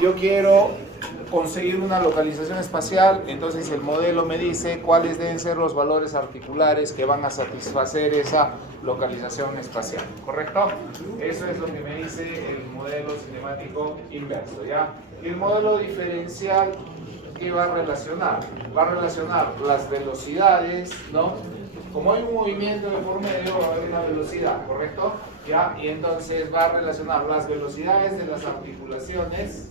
yo quiero conseguir una localización espacial, entonces el modelo me dice cuáles deben ser los valores articulares que van a satisfacer esa localización espacial, ¿correcto? Eso es lo que me dice el modelo cinemático inverso, ¿ya? Y el modelo diferencial, ¿qué va a relacionar? Va a relacionar las velocidades, ¿no? Como hay un movimiento de por medio, va a haber una velocidad, ¿correcto? ¿Ya? Y entonces va a relacionar las velocidades de las articulaciones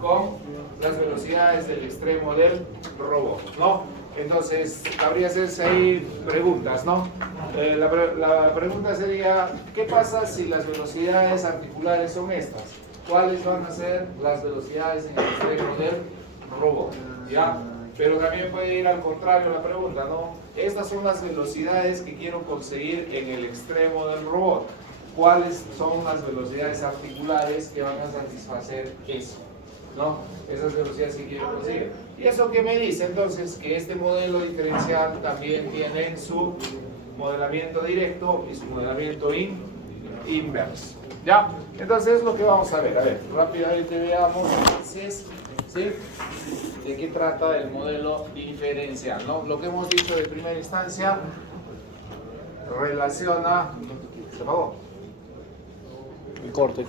con las velocidades del extremo del robot, ¿no? Entonces, habría que hacerse ahí preguntas, ¿no? La pregunta sería, ¿qué pasa si las velocidades articulares son estas? ¿Cuáles van a ser las velocidades en el extremo del robot? ¿Ya? Pero también puede ir al contrario la pregunta, ¿no? Estas son las velocidades que quiero conseguir en el extremo del robot. ¿Cuáles son las velocidades articulares que van a satisfacer eso? ¿No? Esas velocidades que quiero conseguir. ¿Y eso qué me dice? Entonces, que este modelo diferencial también tiene su modelamiento directo y su modelamiento inverso. ¿Ya? Entonces, es lo que vamos a ver. A ver, rápidamente veamos entonces, ¿sí? ¿De qué trata el modelo diferencial? ¿No? Lo que hemos dicho de primera instancia relaciona... ¿Se apagó? Y corto.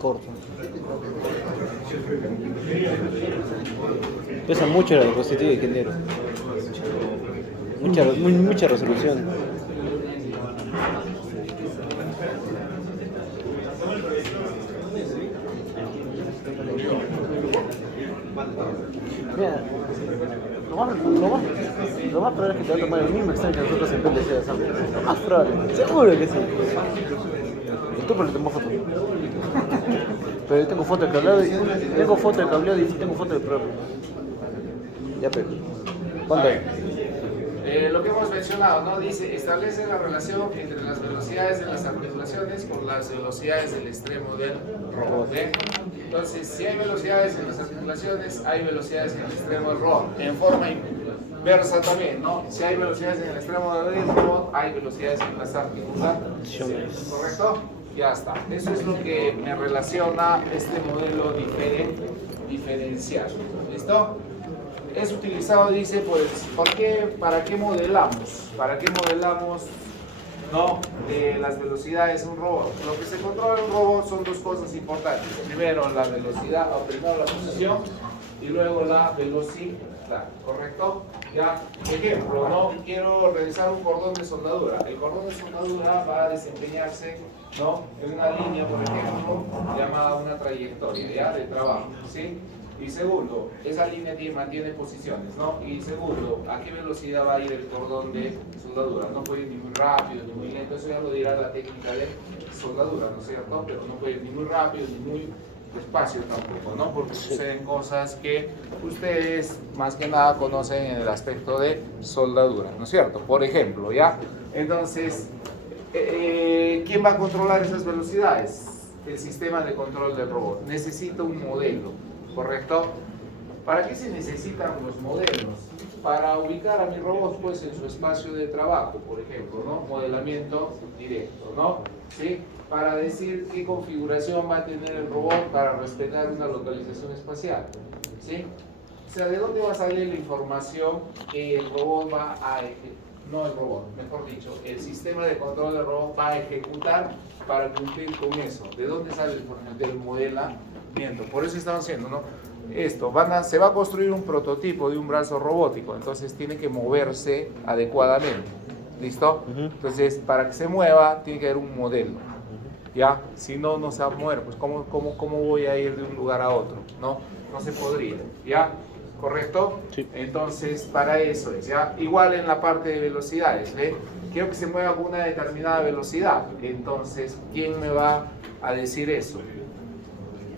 Pesa mucho la diapositiva, ingeniero. Mucha resolución. Mira, lo más probable es que te va a tomar el mismo examen que nosotros en PLC, ¿sabes? Lo más probable, seguro que sí. Y tú, pero le tomó foto. Pero yo tengo foto del cableado, tengo foto del cableado y tengo foto del propio. Ya, pero. Lo que hemos mencionado, ¿no? Dice, establece la relación entre las velocidades de las articulaciones con las velocidades del extremo del robot. Entonces, si hay velocidades en las articulaciones, hay velocidades en el extremo del robot. En forma inversa también, ¿no? Si hay velocidades en el extremo del robot, hay velocidades en las articulaciones. ¿Correcto? Ya está. Eso es lo que me relaciona este modelo diferencial. ¿Listo? Es utilizado, dice, pues, ¿para qué modelamos? ¿Para qué modelamos, no, las velocidades de un robot? Lo que se controla en un robot son dos cosas importantes. Primero la velocidad, o primero la posición, y luego la velocidad, ¿correcto? Ya, ejemplo, ¿no? Quiero realizar un cordón de soldadura. El cordón de soldadura va a desempeñarse, ¿no?, en una línea, por ejemplo, llamada una trayectoria, ¿ya?, de trabajo, ¿sí? Y segundo, esa línea mantiene posiciones, ¿no? Y segundo, ¿a qué velocidad va a ir el cordón de soldadura? No puede ir ni muy rápido ni muy lento, eso ya lo dirá la técnica de soldadura, ¿no es cierto? Pero no puede ir ni muy rápido ni muy despacio tampoco, ¿no? Porque suceden cosas que ustedes más que nada conocen en el aspecto de soldadura, ¿no es cierto? Por ejemplo, ¿ya? Entonces, ¿quién va a controlar esas velocidades? El sistema de control del robot. Necesita un modelo, ¿correcto? ¿Para qué se necesitan los modelos? Para ubicar a mi robot, pues, en su espacio de trabajo, por ejemplo, ¿no? Modelamiento directo, ¿no? ¿Sí? Para decir qué configuración va a tener el robot para respetar una localización espacial, ¿sí? O sea, ¿de dónde va a salir la información que el robot va a ejecutar? No el robot, mejor dicho, el sistema de control del robot va a ejecutar para cumplir con eso. ¿De dónde sale la información? Del modelamiento. Por eso estamos haciendo, ¿no? Esto, se va a construir un prototipo de un brazo robótico, entonces tiene que moverse adecuadamente. ¿Listo? Entonces, para que se mueva, tiene que haber un modelo. ¿Ya? Si no, no se va a mover. Pues, ¿cómo voy a ir de un lugar a otro? No se podría. ¿Ya? ¿Correcto? Sí. Entonces, para eso es, ¿ya? Igual en la parte de velocidades, ¿eh? Quiero que se mueva con una determinada velocidad. Entonces, ¿quién me va a decir eso?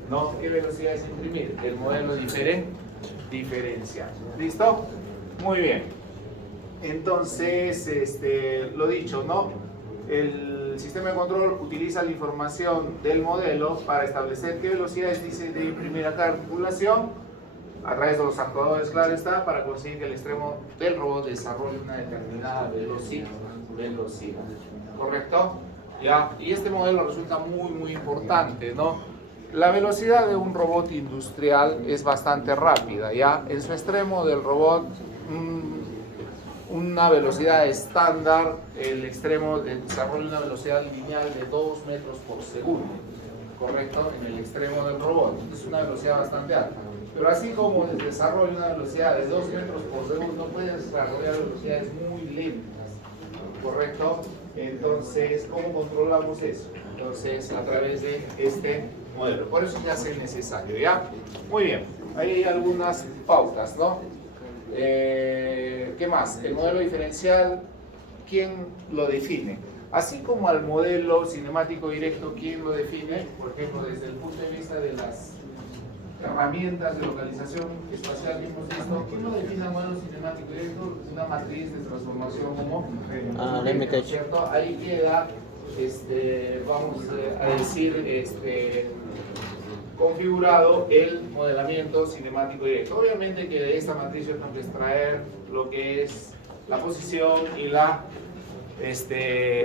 ¿No? ¿Qué velocidad es imprimir? El modelo diferencial. ¿Listo? Muy bien. Entonces, lo dicho, ¿no? El sistema de control utiliza la información del modelo para establecer qué velocidades dice de imprimir a cada articulación a través de los actuadores, claro está, para conseguir que el extremo del robot desarrolle una determinada velocidad. ¿Correcto? ¿Ya? Y este modelo resulta muy, muy importante, ¿no? La velocidad de un robot industrial es bastante rápida, ¿ya? En su extremo del robot, una velocidad estándar, el extremo desarrolla una velocidad lineal de 2 metros por segundo, ¿correcto? En el extremo del robot, es una velocidad bastante alta. Pero así como desarrolla una velocidad de 2 metros por segundo, puede desarrollar velocidades muy lentas, ¿correcto? Entonces, ¿cómo controlamos eso? Entonces, a través de este modelo. Por eso ya es necesario, ¿ya? Muy bien, ahí hay algunas pautas, ¿no? ¿Qué más? El modelo diferencial, ¿quién lo define? Así como al modelo cinemático directo, ¿quién lo define? Por ejemplo, desde el punto de vista de las herramientas de localización espacial que hemos visto, ¿quién lo define al modelo cinemático directo? Una matriz de transformación homogénea. La MTH. ¿Cierto? Ahí queda, vamos a decir, configurado el modelamiento cinemático directo. Obviamente que de esta matriz yo tengo que extraer lo que es la posición y la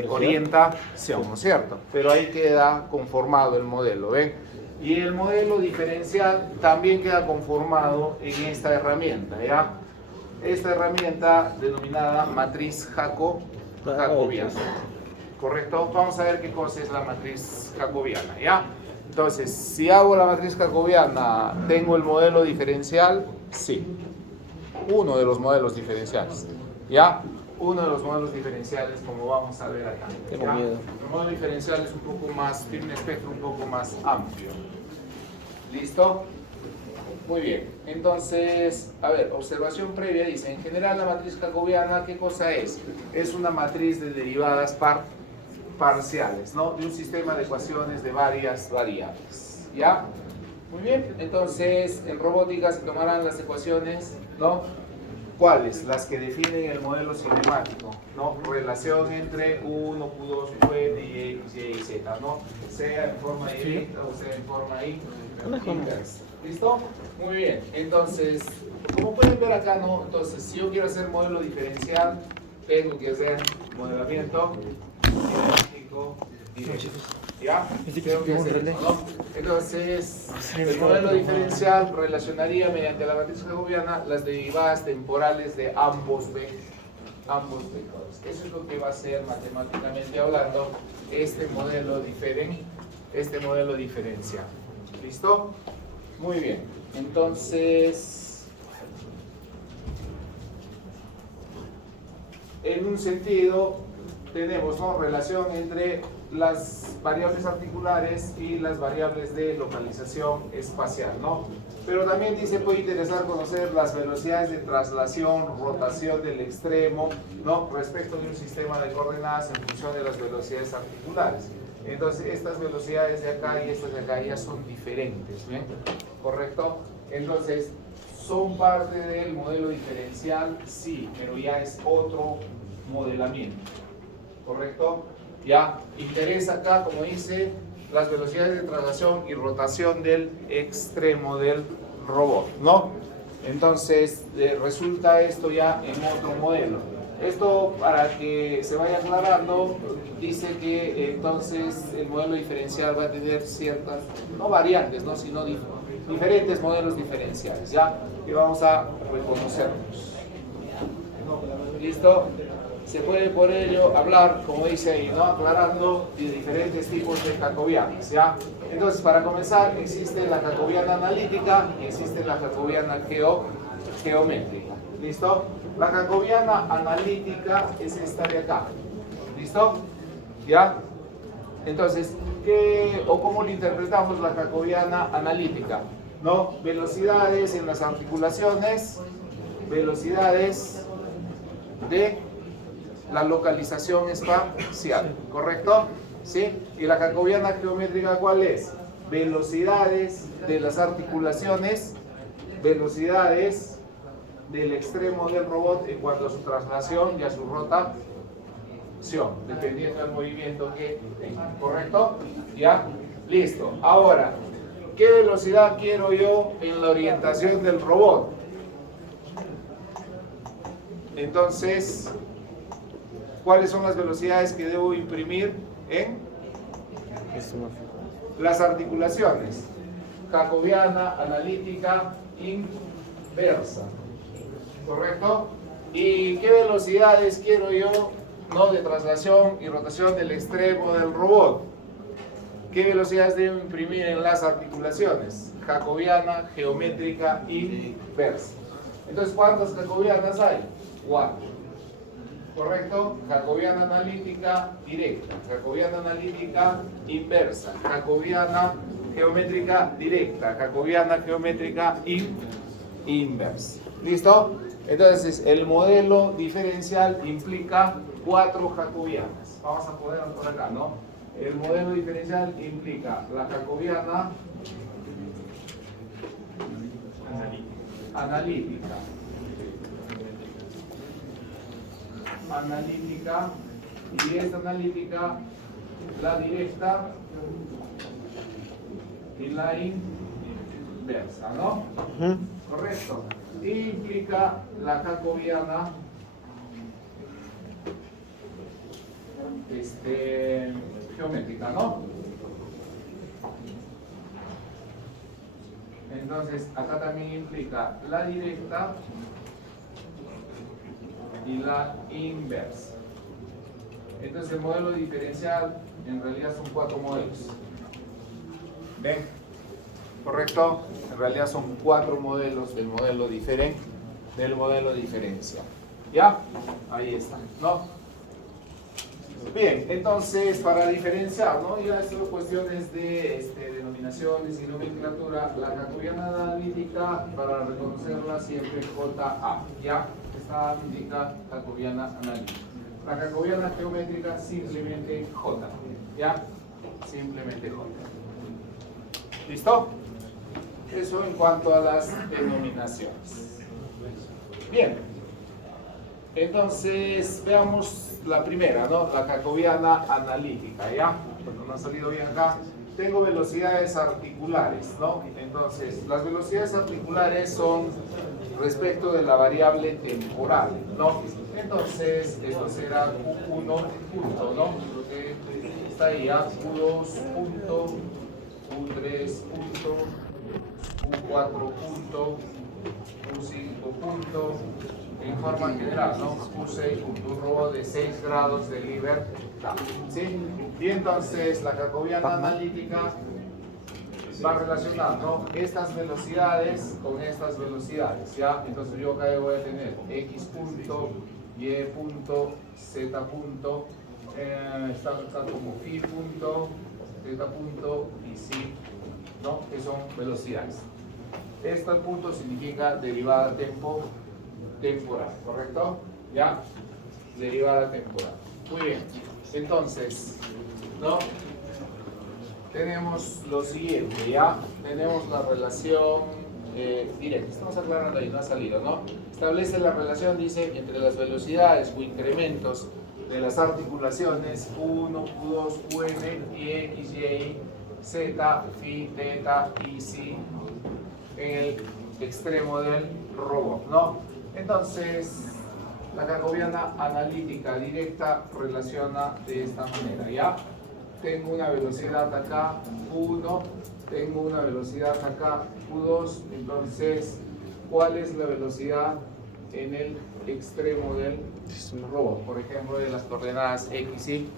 orientación, ¿no es cierto? Pero ahí queda conformado el modelo, ¿ven? Y el modelo diferencial también queda conformado en esta herramienta, ¿ya? Esta herramienta denominada matriz jacobiana, ¿correcto? Vamos a ver qué cosa es la matriz jacobiana, ¿ya? Entonces, si hago la matriz jacobiana, ¿tengo el modelo diferencial? Sí. Uno de los modelos diferenciales. ¿Ya? Uno de los modelos diferenciales, como vamos a ver acá. Tengo ¿ya? miedo. El modelo diferencial es un poco más, tiene un espectro un poco más amplio. ¿Listo? Muy bien. Entonces, a ver, observación previa dice, en general la matriz jacobiana, ¿qué cosa es? Es una matriz de derivadas parciales, ¿no? De un sistema de ecuaciones de varias variables, ¿ya? Muy bien, entonces en robótica se tomarán las ecuaciones, ¿no? ¿Cuáles? Las que definen el modelo cinemático, ¿no? Relación entre Q1, Q2, Q y X, Y, Z, ¿no? Sea en forma directa o sea en forma inversa. ¿Listo? Muy bien, entonces, como pueden ver acá, ¿no? Entonces, si yo quiero hacer modelo diferencial, tengo que hacer modelamiento cinemático directo. ¿Ya? Tengo que hacer eso, ¿no? Entonces, el modelo diferencial relacionaría mediante la matriz jacobiana las derivadas temporales de ambos vectores. Eso es lo que va a ser matemáticamente hablando este modelo diferencial. ¿Listo? Muy bien. Entonces, en un sentido, tenemos, ¿no?, relación entre las variables articulares y las variables de localización espacial, ¿no? Pero también dice, puede interesar conocer las velocidades de traslación, rotación del extremo, ¿no?, respecto de un sistema de coordenadas en función de las velocidades articulares. Entonces, estas velocidades de acá y estas de acá ya son diferentes, ¿bien? ¿Correcto? Entonces, ¿son parte del modelo diferencial? Sí, pero ya es otro modelamiento. ¿Correcto? Ya interesa acá, como dice, las velocidades de traslación y rotación del extremo del robot, ¿no? Entonces, resulta esto ya en otro modelo. Esto, para que se vaya aclarando, dice que entonces el modelo diferencial va a tener ciertas, no variantes, ¿no?, sino diferentes modelos diferenciales, ¿ya? Que vamos a reconocerlos. ¿Listo? Se puede por ello hablar, como dice ahí, ¿no?, aclarando de diferentes tipos de jacobianas, ¿ya? Entonces, para comenzar, existe la jacobiana analítica y existe la jacobiana geométrica. ¿Listo? La jacobiana analítica es esta de acá. ¿Listo? ¿Ya? Entonces, ¿cómo lo interpretamos la jacobiana analítica? ¿No? Velocidades en las articulaciones, velocidades de la localización espacial, ¿correcto? ¿Sí? Y la jacobiana geométrica, ¿cuál es? Velocidades de las articulaciones, velocidades del extremo del robot en cuanto a su traslación y a su rotación, dependiendo del movimiento que tenga, ¿correcto? ¿Ya? Listo. Ahora, ¿qué velocidad quiero yo en la orientación del robot? Entonces, ¿cuáles son las velocidades que debo imprimir en las articulaciones? jacobiana analítica inversa. ¿Correcto? ¿Y qué velocidades quiero yo, no, de traslación y rotación del extremo del robot? ¿Qué velocidades debo imprimir en las articulaciones? Jacobiana, geométrica, inversa. Entonces, ¿cuántas jacobianas hay? 4. ¿Correcto? Jacobiana analítica directa, jacobiana analítica inversa, jacobiana geométrica directa, jacobiana geométrica inversa. ¿Listo? Entonces, el modelo diferencial implica 4 jacobianas. Vamos a ponerlo por acá, ¿no? El modelo diferencial implica la jacobiana analítica, y esta analítica, la directa y la inversa, ¿no? Correcto. Y implica la jacobiana geométrica, ¿no? Entonces, acá también implica la directa y la inversa. Entonces, el modelo diferencial en realidad son 4 modelos. ¿Ven? ¿Correcto? En realidad son 4 modelos del modelo diferencial. ¿Ya? Ahí está, ¿no? Bien, entonces para diferenciar, ¿no? Ya estas cuestiones de denominaciones y nomenclatura, la jacobiana analítica, para reconocerla siempre JA, ¿ya? Esta indica jacobiana analítica. La jacobiana geométrica simplemente J, ¿ya? Simplemente J. ¿Listo? Eso en cuanto a las denominaciones. Bien. Entonces, veamos la primera, ¿no? La jacobiana analítica, ¿ya? Porque no ha salido bien acá. Tengo velocidades articulares, ¿no? Entonces, las velocidades articulares son respecto de la variable temporal, ¿no? Entonces, esto será Q1 punto, ¿no? Porque está ahí, ¿ya? Q2 punto, Q3 punto, Q4 punto, Q5 punto, en forma general, ¿no? Q6 punto, un robot de 6 grados de libertad, ¿sí? Y entonces la jacobiana analítica va a relacionar, ¿no? Estas velocidades con estas velocidades, ¿ya? Entonces yo acá voy a tener X punto, Y punto, Z punto, está como phi punto, Z punto y psi, ¿no? Que son velocidades. Este punto significa derivada temporal, ¿correcto? ¿Ya? Derivada temporal. Muy bien. Entonces, ¿no? Tenemos lo siguiente, ¿ya? Tenemos la relación directa. Estamos aclarando ahí, no ha salido, ¿no? Establece la relación, dice, entre las velocidades o incrementos de las articulaciones Q1, Q2, Qn, y X, Y, Z, Phi, Theta y Psi en el extremo del robot, ¿no? Entonces, la jacobiana analítica directa relaciona de esta manera, ¿ya? Tengo una velocidad acá, Q1, tengo una velocidad acá, Q2, entonces, ¿cuál es la velocidad en el extremo del robot? Por ejemplo, de las coordenadas X y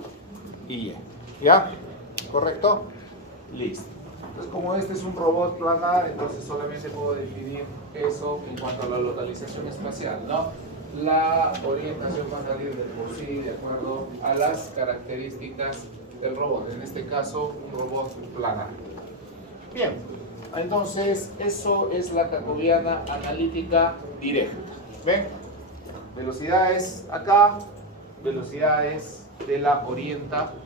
Y, ¿ya? ¿Correcto? Listo. Entonces, como este es un robot planar, entonces solamente puedo definir eso en cuanto a la localización espacial, ¿no? La orientación va a salir de por sí de acuerdo a las características del robot, en este caso un robot planar. Bien, entonces eso es la jacobiana analítica directa. ¿Ven? Velocidades acá, velocidades de la orientación,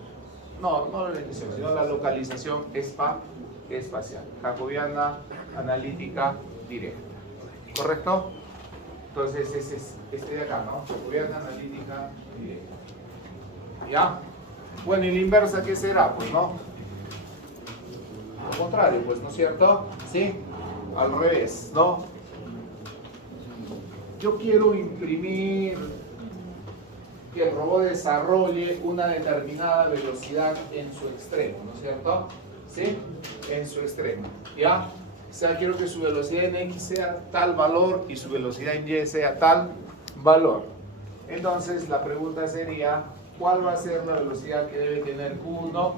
no la orientación, sino la localización espacial. Jacobiana analítica directa. ¿Correcto? Entonces ese es este de acá, ¿no? Jacobiana analítica directa. ¿Ya? Bueno, ¿y la inversa qué será? Pues no. Al contrario, pues, ¿no es cierto? ¿Sí? Al revés, ¿no? Yo quiero imprimir que el robot desarrolle una determinada velocidad en su extremo, ¿no es cierto? ¿Sí? en su extremo, ¿ya? O sea, quiero que su velocidad en X sea tal valor y su velocidad en Y sea tal valor. Entonces, la pregunta sería, ¿cuál va a ser la velocidad que debe tener Q1?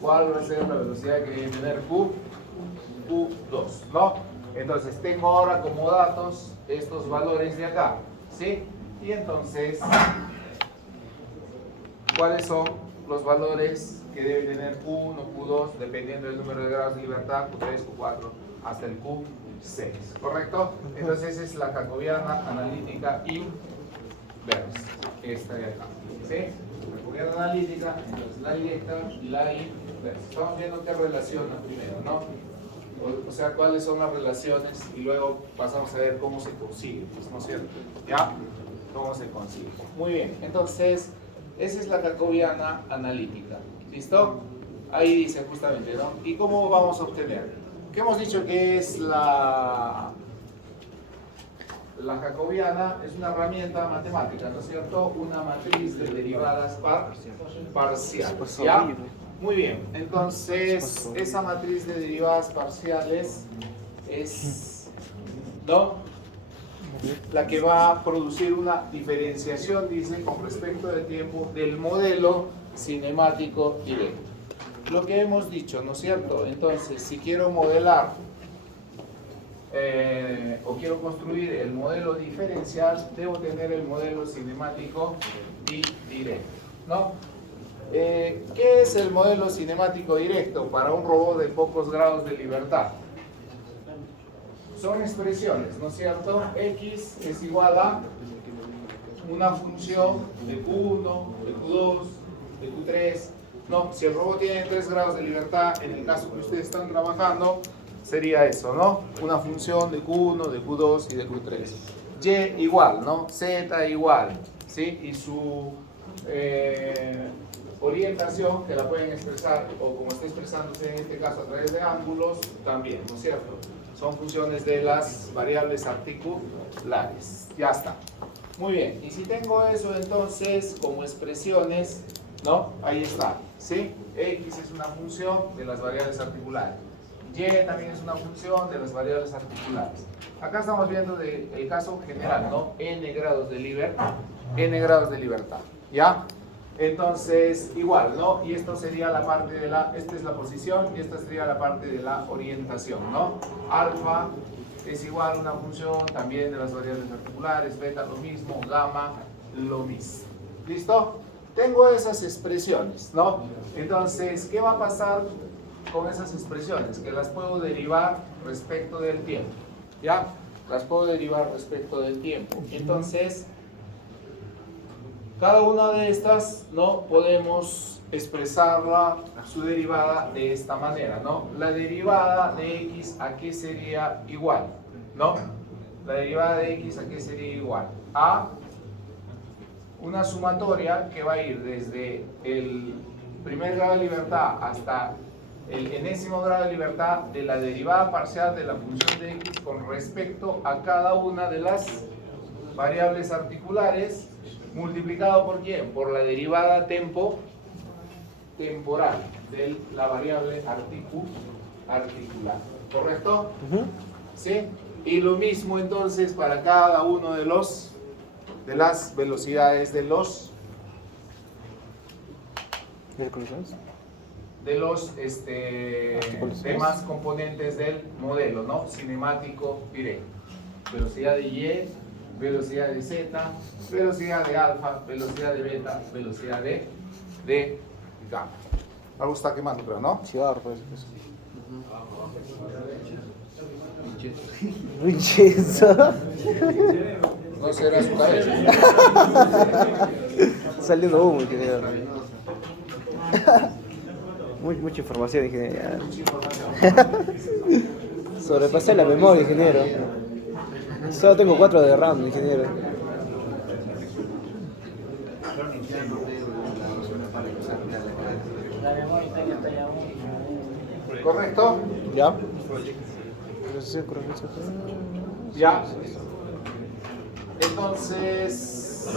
¿Cuál va a ser la velocidad que debe tener Q2? ¿No? Entonces, tengo ahora como datos estos valores de acá, ¿sí? Y entonces, ¿cuáles son los valores que debe tener Q1, Q2, dependiendo del número de grados de libertad, Q3, Q4, hasta el Q6? ¿Correcto? Entonces, es la jacobiana analítica inversa, esta de acá, ¿sí? La jacobiana analítica, entonces la directa y la inversa. Estamos viendo qué relacionan primero, ¿no? O sea, cuáles son las relaciones y luego pasamos a ver cómo se consigue, pues, ¿no es cierto? ¿Ya? ¿Cómo se consigue? Muy bien, entonces, esa es la jacobiana analítica. ¿Listo? Ahí dice justamente, ¿no? ¿Y cómo vamos a obtener? ¿Qué hemos dicho que es la jacobiana? Es una herramienta matemática, ¿no es cierto? Una matriz de derivadas parciales. ¿Ya? Muy bien, entonces esa matriz de derivadas parciales es, ¿no?, la que va a producir una diferenciación, dice, con respecto del tiempo del modelo cinemático directo. Lo que hemos dicho, ¿no es cierto? Entonces, si quiero modelar o quiero construir el modelo diferencial, debo tener el modelo cinemático y directo, ¿no? ¿Qué es el modelo cinemático directo para un robot de pocos grados de libertad? Son expresiones, ¿no es cierto? X es igual a una función de Q1, de Q2, de Q3. No, si el robot tiene 3 grados de libertad, en el caso que ustedes están trabajando, sería eso, ¿no? Una función de Q1, de Q2 y de Q3. Y igual, ¿no? Z igual, ¿sí? Y su orientación, que la pueden expresar, o como está expresándose en este caso a través de ángulos, también, ¿no es cierto? Son funciones de las variables articulares. Ya está. Muy bien. Y si tengo eso entonces como expresiones, ¿no? Ahí está, ¿sí? X es una función de las variables articulares. Y también es una función de las variables articulares. Acá estamos viendo el caso general, ¿no? N grados de libertad. N grados de libertad. ¿Ya? Entonces, igual, ¿no? Y esto sería la parte de esta es la posición y esta sería la parte de la orientación, ¿no? Alfa es igual a una función también de las variables articulares, beta lo mismo, gamma lo mismo. ¿Listo? Tengo esas expresiones, ¿no? Entonces, ¿qué va a pasar con esas expresiones? Que las puedo derivar respecto del tiempo, ¿ya? Las puedo derivar respecto del tiempo. Entonces, cada una de estas, ¿no?, podemos expresarla, su derivada, de esta manera, ¿no? La derivada de x, ¿a qué sería igual? ¿No? La derivada de x, ¿a qué sería igual? A una sumatoria que va a ir desde el primer grado de libertad hasta el enésimo grado de libertad de la derivada parcial de la función de x con respecto a cada una de las variables articulares, multiplicado por quién? Por la derivada temporal de la variable articular. ¿Correcto? ¿Sí? Y lo mismo entonces para cada uno de las velocidades de los demás componentes del modelo, ¿no? Cinemático directo. Velocidad de Y, velocidad de Z, velocidad de alfa, velocidad de beta, velocidad de gamma. Algo está quemando, pero ¿no? Cigarro, pues. Riqueza. No será su cabeza. Saliendo humo, ingeniero. Mucha información, ingeniero. Sobrepasé la memoria, ingeniero. Solo tengo 4 de RAM, ingeniero. ¿Correcto? ¿Ya? Ya. Entonces,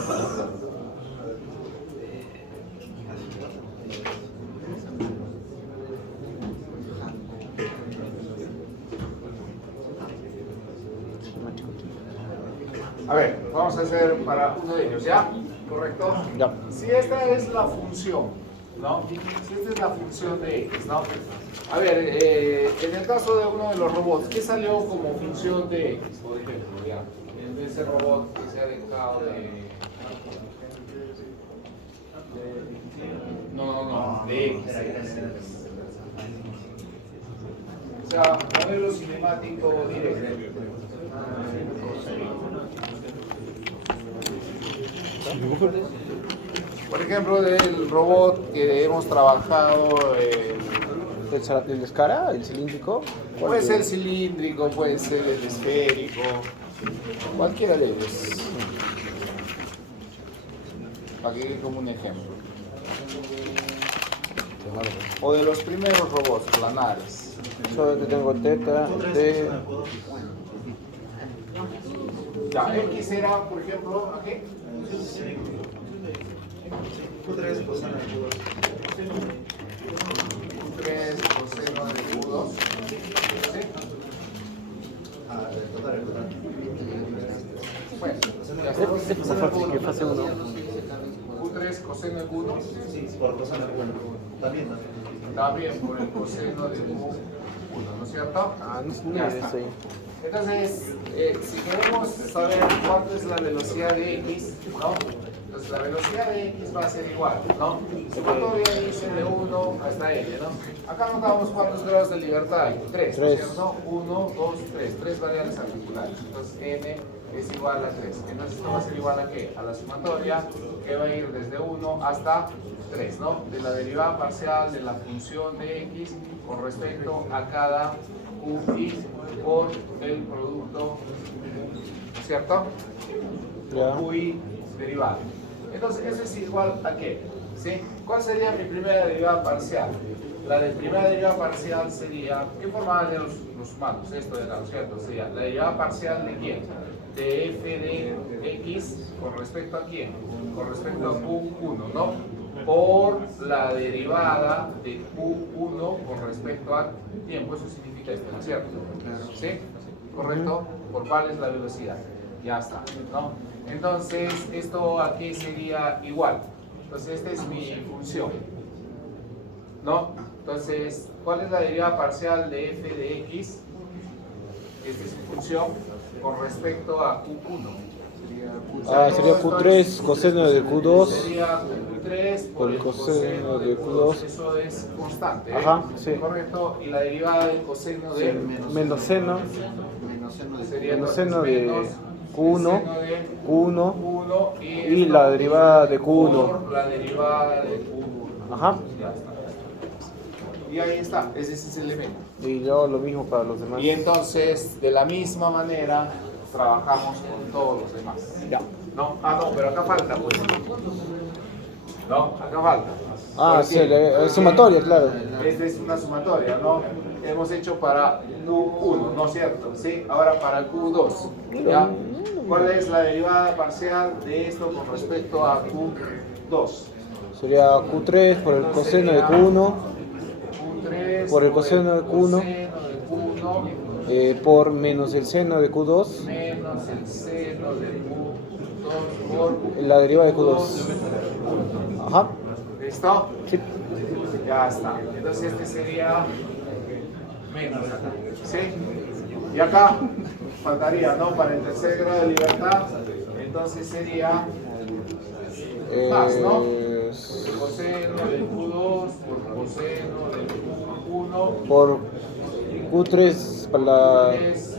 matemático. A ver, vamos a hacer para uno de ellos, ¿ya? ¿Correcto? Ya. Si esta es la función, ¿no? Si esta es la función de X, ¿no? A ver, en el caso de uno de los robots, ¿qué salió como función de X, por ejemplo? ¿Ya? En ese robot que se ha dejado de... No, de X. O sea, modelo cinemático directo. Por ejemplo, del robot que hemos trabajado, ¿El escara? ¿El cilíndrico? puede ser cilíndrico, puede ser el esférico, cualquiera de ellos. Aquí como un ejemplo. O de los primeros robots planares. Yo tengo teta, T. Ya, X era, por ejemplo, aquí. Q3 coseno de Q2. ¿Sí? Bueno, ya está. Es más fácil que fase 1. Q3 coseno de Q2. Sí, por coseno de Q1. También, ¿no? También por el coseno de Q1, ¿no es cierto? Ah, no Ya es está. ahí. Entonces, si queremos saber cuánto es la velocidad de X, ¿no? Entonces la velocidad de X va a ser igual, ¿no? Sumatoria dice de 1 hasta N, ¿no? Acá notamos cuántos grados de libertad hay, 3, ¿no es cierto? 1, 2, 3, 3 variables articulares. Entonces N es igual a 3. Entonces esto va a ser igual a ¿qué? A la sumatoria que va a ir desde 1 hasta 3, ¿no? De la derivada parcial de la función de X con respecto a cada QI por el producto, ¿cierto? Ya. QI derivado. Entonces, eso es igual a qué? ¿Sí? ¿Cuál sería mi primera derivada parcial? La de primera derivada parcial sería, ¿qué formaban de los humanos? Esto de acá, ¿no es cierto? Sería la derivada parcial de quién? De f de x con respecto a quién? Con respecto a q1, ¿no? Por la derivada de q1 con respecto a tiempo. Eso significa esto, ¿no es cierto? ¿Sí? ¿Correcto? ¿Por cuál es la velocidad? Ya está, ¿no? Entonces, esto aquí sería igual. Entonces, esta es mi función, ¿no? Entonces, ¿cuál es la derivada parcial de f de x? Esta es su función con respecto a q1. Sería Q3 coseno de Q2. Sería Q3 por el coseno de Q2. Eso es constante, ¿eh? Ajá, sí. Correcto. Y la derivada del coseno de Menos seno. sería Menos seno de menos Q1. seno de Q1. Q1 Y esto la derivada de Q1. por la derivada de Q1. Ajá. Ya está. Y ahí está, ese es ese elemento. Y luego lo mismo para los demás. Y entonces, de la misma manera, trabajamos con todos los demás. Ya. No, no, pero acá falta, pues. No, acá falta. Ah, ¿Por sí, qué? es sumatoria, claro. Esta es una sumatoria, ¿no? Hemos hecho para Q1, ¿no es cierto? Sí, ahora para Q2. ¿Ya? ¿Cuál es la derivada parcial de esto con respecto a Q2? Sería Q3 por el coseno de Q1. Q3 Por el coseno de Q1. Por menos el seno de Q2. Menos el seno de Q2 por La derivada de Q2. Ajá. ¿Listo? Sí. Ya está. Entonces este sería menos. ¿Sí? Y acá faltaría, ¿no? Para el tercer grado de libertad, entonces sería más, ¿no? Coseno de Q2 por coseno de Q1 Por Q3 para la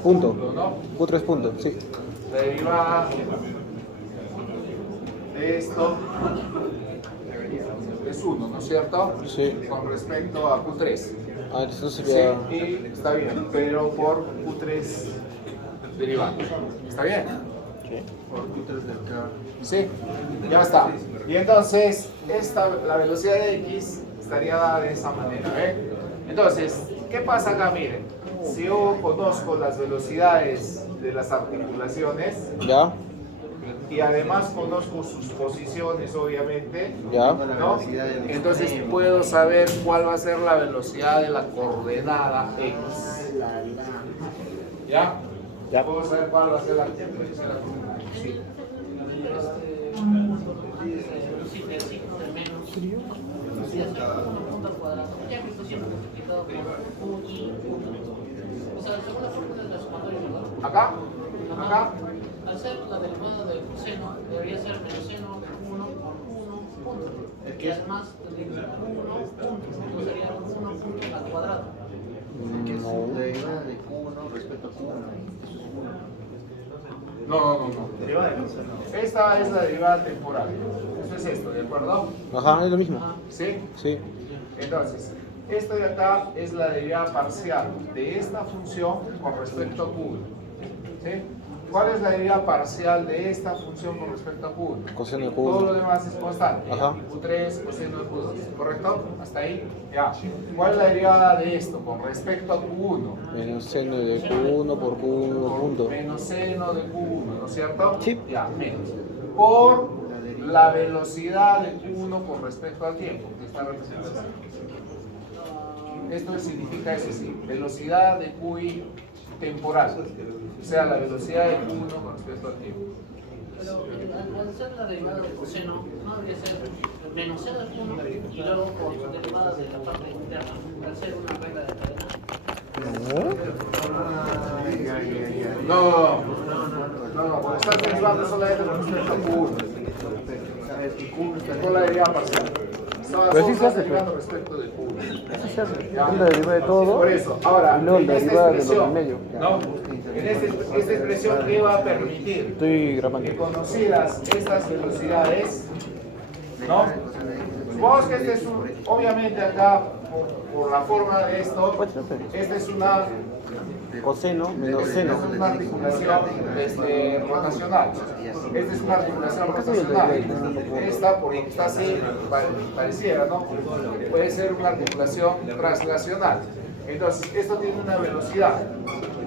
punto. ¿no? Q3 punto, sí. La derivada de esto es 1, ¿no es cierto? Sí. Con respecto a Q3. Ah, eso Sí, sería. y está bien, pero por Q3 derivado. ¿Está bien? Por Q3 del K. Sí, ya está. Y entonces, la velocidad de X estaría dada de esa manera, ¿eh? Entonces, ¿qué pasa acá? Miren, si yo conozco las velocidades de las articulaciones Ya, y además conozco sus posiciones, obviamente, ya. ¿no? Entonces puedo saber cuál va a ser la velocidad de la coordenada X. ¿Ya? Ya. ¿Puedo saber cuál va a ser la columna? Sí. El signo de menos. Y hacer un punto al cuadrado. Ya que esto siempre multiplicado por un y punto. O sea, según la fórmula de la sumatoria, ¿verdad? ¿Acá? ¿Acá? Al ser la derivada del coseno, debería ser menos seno de 1 por 1 punto. Y además tendría que ser 1 punto. Entonces sería 1 punto al cuadrado. Que es la derivada de Q1 respecto a Q1. Eso es 1. No. Derivada de coseno. Esta es la derivada temporal. Esto es esto, ¿de acuerdo? Ajá, es lo mismo. ¿Sí? Sí. Entonces, esto de acá es la derivada parcial de esta función con respecto a Q1. ¿Sí? ¿Cuál es la derivada parcial de esta función con respecto a Q1? Coseno de Q1. Todo lo demás es constante. Ajá. Q3, coseno de Q2. ¿Correcto? ¿Hasta ahí? Ya. ¿Cuál es la derivada de esto con respecto a Q1? Menos seno de Q1 por Q1 punto. Menos seno de Q1, ¿no es cierto? Sí. Ya, menos. Por la velocidad de Q1 con respecto al tiempo. Que está representado así. Esto significa eso sí, velocidad de QI temporal. O sea, la velocidad de Q1 con respecto al tiempo. Pero al ser la derivada del coseno, no debería ser menos seno de 1 y luego por su derivada de la parte interna, al ser una regla de cadena. No, porque estás derivando solamente con respecto a Q1. Con la derivada parcial. Pero sí se hace, derivando respecto de Q1. Eso se hace. Es la derivada de todo. Por eso, ahora, Y luego en la esta derivada de lo expresión, del medio. ¿no? En esta expresión, ¿qué va a permitir? Estoy grabando. Que conocidas estas velocidades, ¿no? Supongamos que este es un, obviamente acá, por la forma de esto, esta es una Coseno menos seno. esta es una articulación rotacional. Esta es una articulación rotacional. Esta, porque está así, pareciera, ¿no? Puede ser una articulación translacional. Entonces, esto tiene una velocidad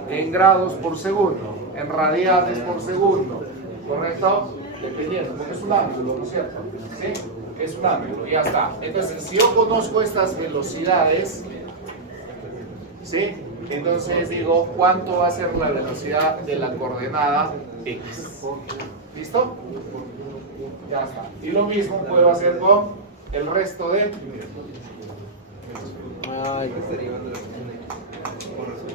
en grados por segundo, en radianes por segundo, ¿correcto? Dependiendo, porque es un ángulo, ¿no es cierto? ¿Sí? Es un ángulo, y ya está. Entonces, si yo conozco estas velocidades, ¿sí? Entonces digo, ¿cuánto va a ser la velocidad de la coordenada X? ¿Listo? Ya está. Y lo mismo puedo hacer con el resto de... Ay.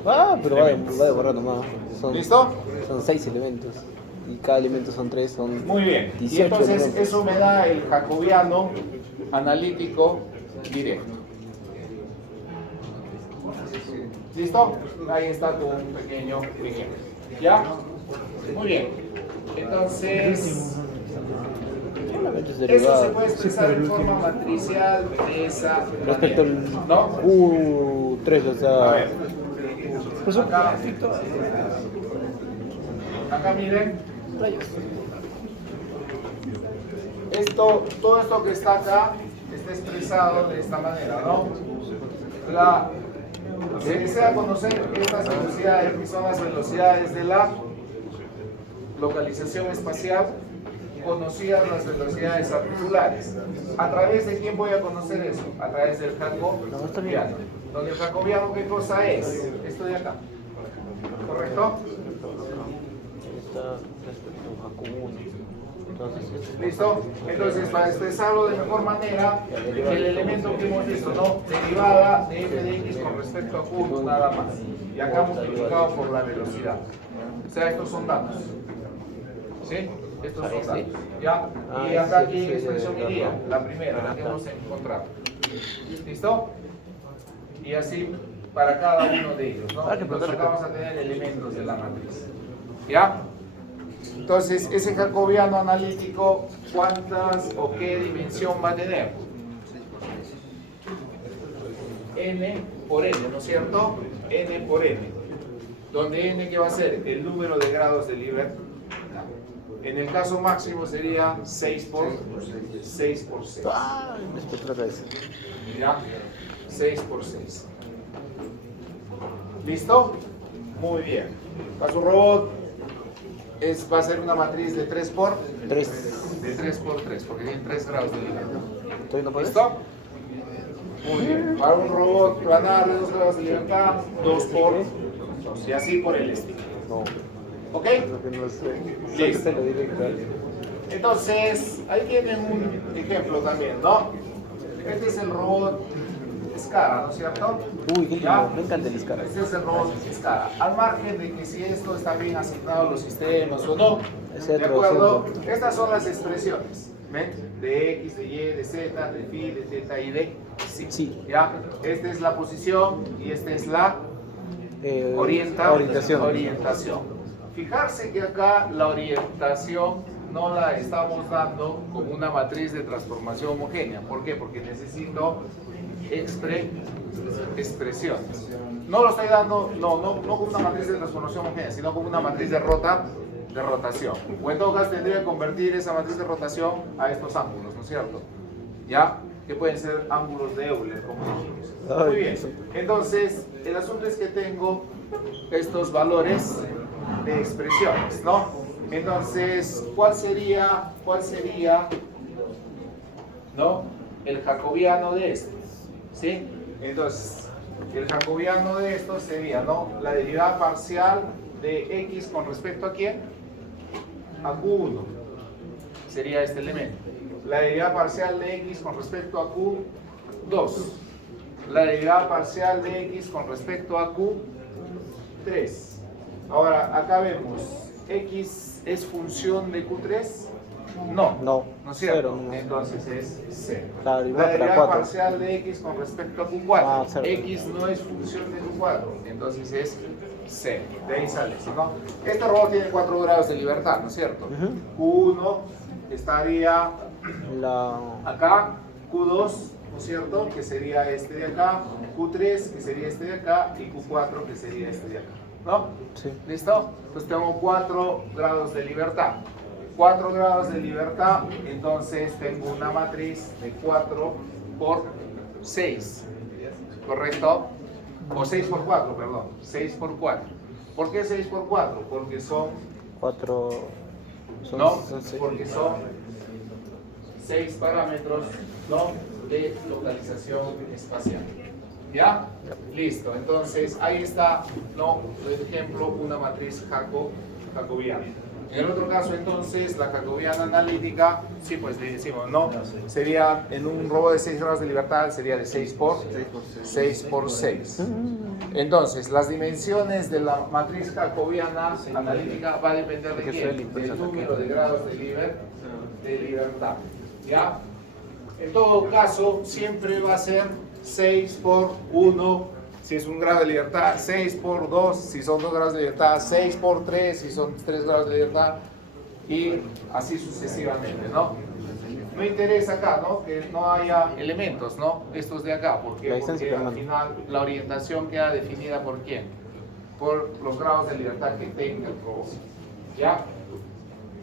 Ah, pero va de borrar nomás. ¿Listo? Son 6 elementos. Y cada elemento son 3, son Muy bien. Y 18 entonces elementos. eso me da el jacobiano analítico directo. ¿Listo? Ahí está tu pequeño ejemplo. ¿Ya? Muy bien. Entonces, Solamente es eso se derivada. puede expresar en forma matricial de esa Respecto manera. al ¿No? Q3, o A sea. ver. Acá miren. Todo esto que está acá está expresado de esta manera, ¿no? Se desea conocer estas velocidades, que son las velocidades de la localización espacial, conocidas las velocidades articulares. ¿A través de quién voy a conocer eso? A través del jacobiano. Donde el jacobiano, ¿qué cosa es? Esto de acá. ¿Correcto? Está respecto a Q1. Entonces, ¿Listo? Entonces, para expresarlo de mejor manera, el elemento que hemos visto, ¿no? Derivada de f de x con respecto a q, nada más. Y acá multiplicado por la velocidad. O sea, estos son datos. ¿Sí? Estos son datos. ¿Ya? Y acá, ¿qué expresión iría? La primera, la que hemos encontrado. ¿Listo? Y así para cada uno de ellos, ¿no? Entonces acá vamos a tener elementos de la matriz. ¿Ya? Entonces, ese jacobiano analítico, ¿cuántas o qué dimensión va a tener? N por N, ¿no es cierto? N por N. Donde N, ¿qué va a ser? El número de grados de libertad. En el caso máximo sería 6 por 6. ¡ah! Me explotó la cabeza. ¿Ya? 6 por 6. ¿Listo? Muy bien. Para su robot va a ser una matriz de 3 por 3. de 3 por 3, porque tiene 3 grados de libertad. ¿Todavía no puedes? ¿Listo? Muy bien. Para un robot planar de 2 grados de libertad, 2 por 2. Y así por el estilo. No. ¿Ok? Lo que no sé. Listo. Se lo directo. Entonces, ahí tienen un ejemplo también, ¿no? Este es el robot SCARA, ¿no es cierto? Uy, qué ¿Ya? lindo. Me encanta el Scara. Este es el robot SCARA. Al margen de que si esto está bien asignado a los sistemas o no, Ese ¿de otro, acuerdo? cierto. Estas son las expresiones, ¿ven? De X, de Y, de Z, de Phi, de Theta y de Psi. Sí. ¿Ya? Esta es la posición y esta es la Orientación. orientación. Fijarse que acá la orientación no la estamos dando como una matriz de transformación homogénea. ¿Por qué? Porque necesito expresiones. No lo estoy dando, no como una matriz de transformación homogénea, sino como una matriz de rotación. O en todo caso tendría que convertir esa matriz de rotación a estos ángulos, ¿no es cierto? ¿Ya? Que pueden ser ángulos de Euler, como dijimos. Muy bien. Entonces, el asunto es que tengo estos valores de expresiones, ¿no? Entonces, ¿cuál sería, ¿no? El jacobiano de estos, ¿sí? Entonces, el jacobiano de estos sería, ¿no? La derivada parcial de x con respecto a quién? A Q1. Sería este elemento. La derivada parcial de x con respecto a Q2. La derivada parcial de x con respecto a Q3. Ahora, acá vemos, ¿x es función de Q3? No. No. ¿No es cierto? Cero, no. Entonces es 0. La La derivada para derivada 4. parcial de x con respecto a Q4. Cero. X no es función de Q4, entonces es 0. De ahí sale eso, ¿no? Este robot tiene 4 grados de libertad, ¿no es cierto? Q1 estaría acá, Q2, ¿no es cierto? Que sería este de acá, Q3, que sería este de acá, y Q4, que sería este de acá, ¿no? Sí. ¿Listo? Pues tengo 4 grados de libertad. 4 grados de libertad, entonces tengo una matriz de 4 por 6, ¿correcto? O 6 por 4, perdón, 6 por 4. ¿Por qué 6 por 4? Porque son 4. ¿no? Porque son 6 parámetros, ¿no? De localización espacial. ¿Ya? Listo. Entonces, ahí está, ¿no? Por ejemplo, una matriz jacobiana. En el otro caso, entonces, la jacobiana analítica, sí, pues le decimos, ¿no? Sería, en un robot de 6 grados de libertad, sería de 6 por 6. Entonces, las dimensiones de la matriz jacobiana analítica va a depender de quién, del número de grados de libertad. ¿Ya? En todo caso, siempre va a ser 6 por 1, si es un grado de libertad, 6 por 2, si son 2 grados de libertad, 6 por 3, si son 3 grados de libertad, y así sucesivamente, ¿no? No interesa acá, ¿no? Que no haya elementos, ¿no? Estos de acá, porque al final la orientación queda definida por quién, por los grados de libertad que tenga el robot. ¿Ya?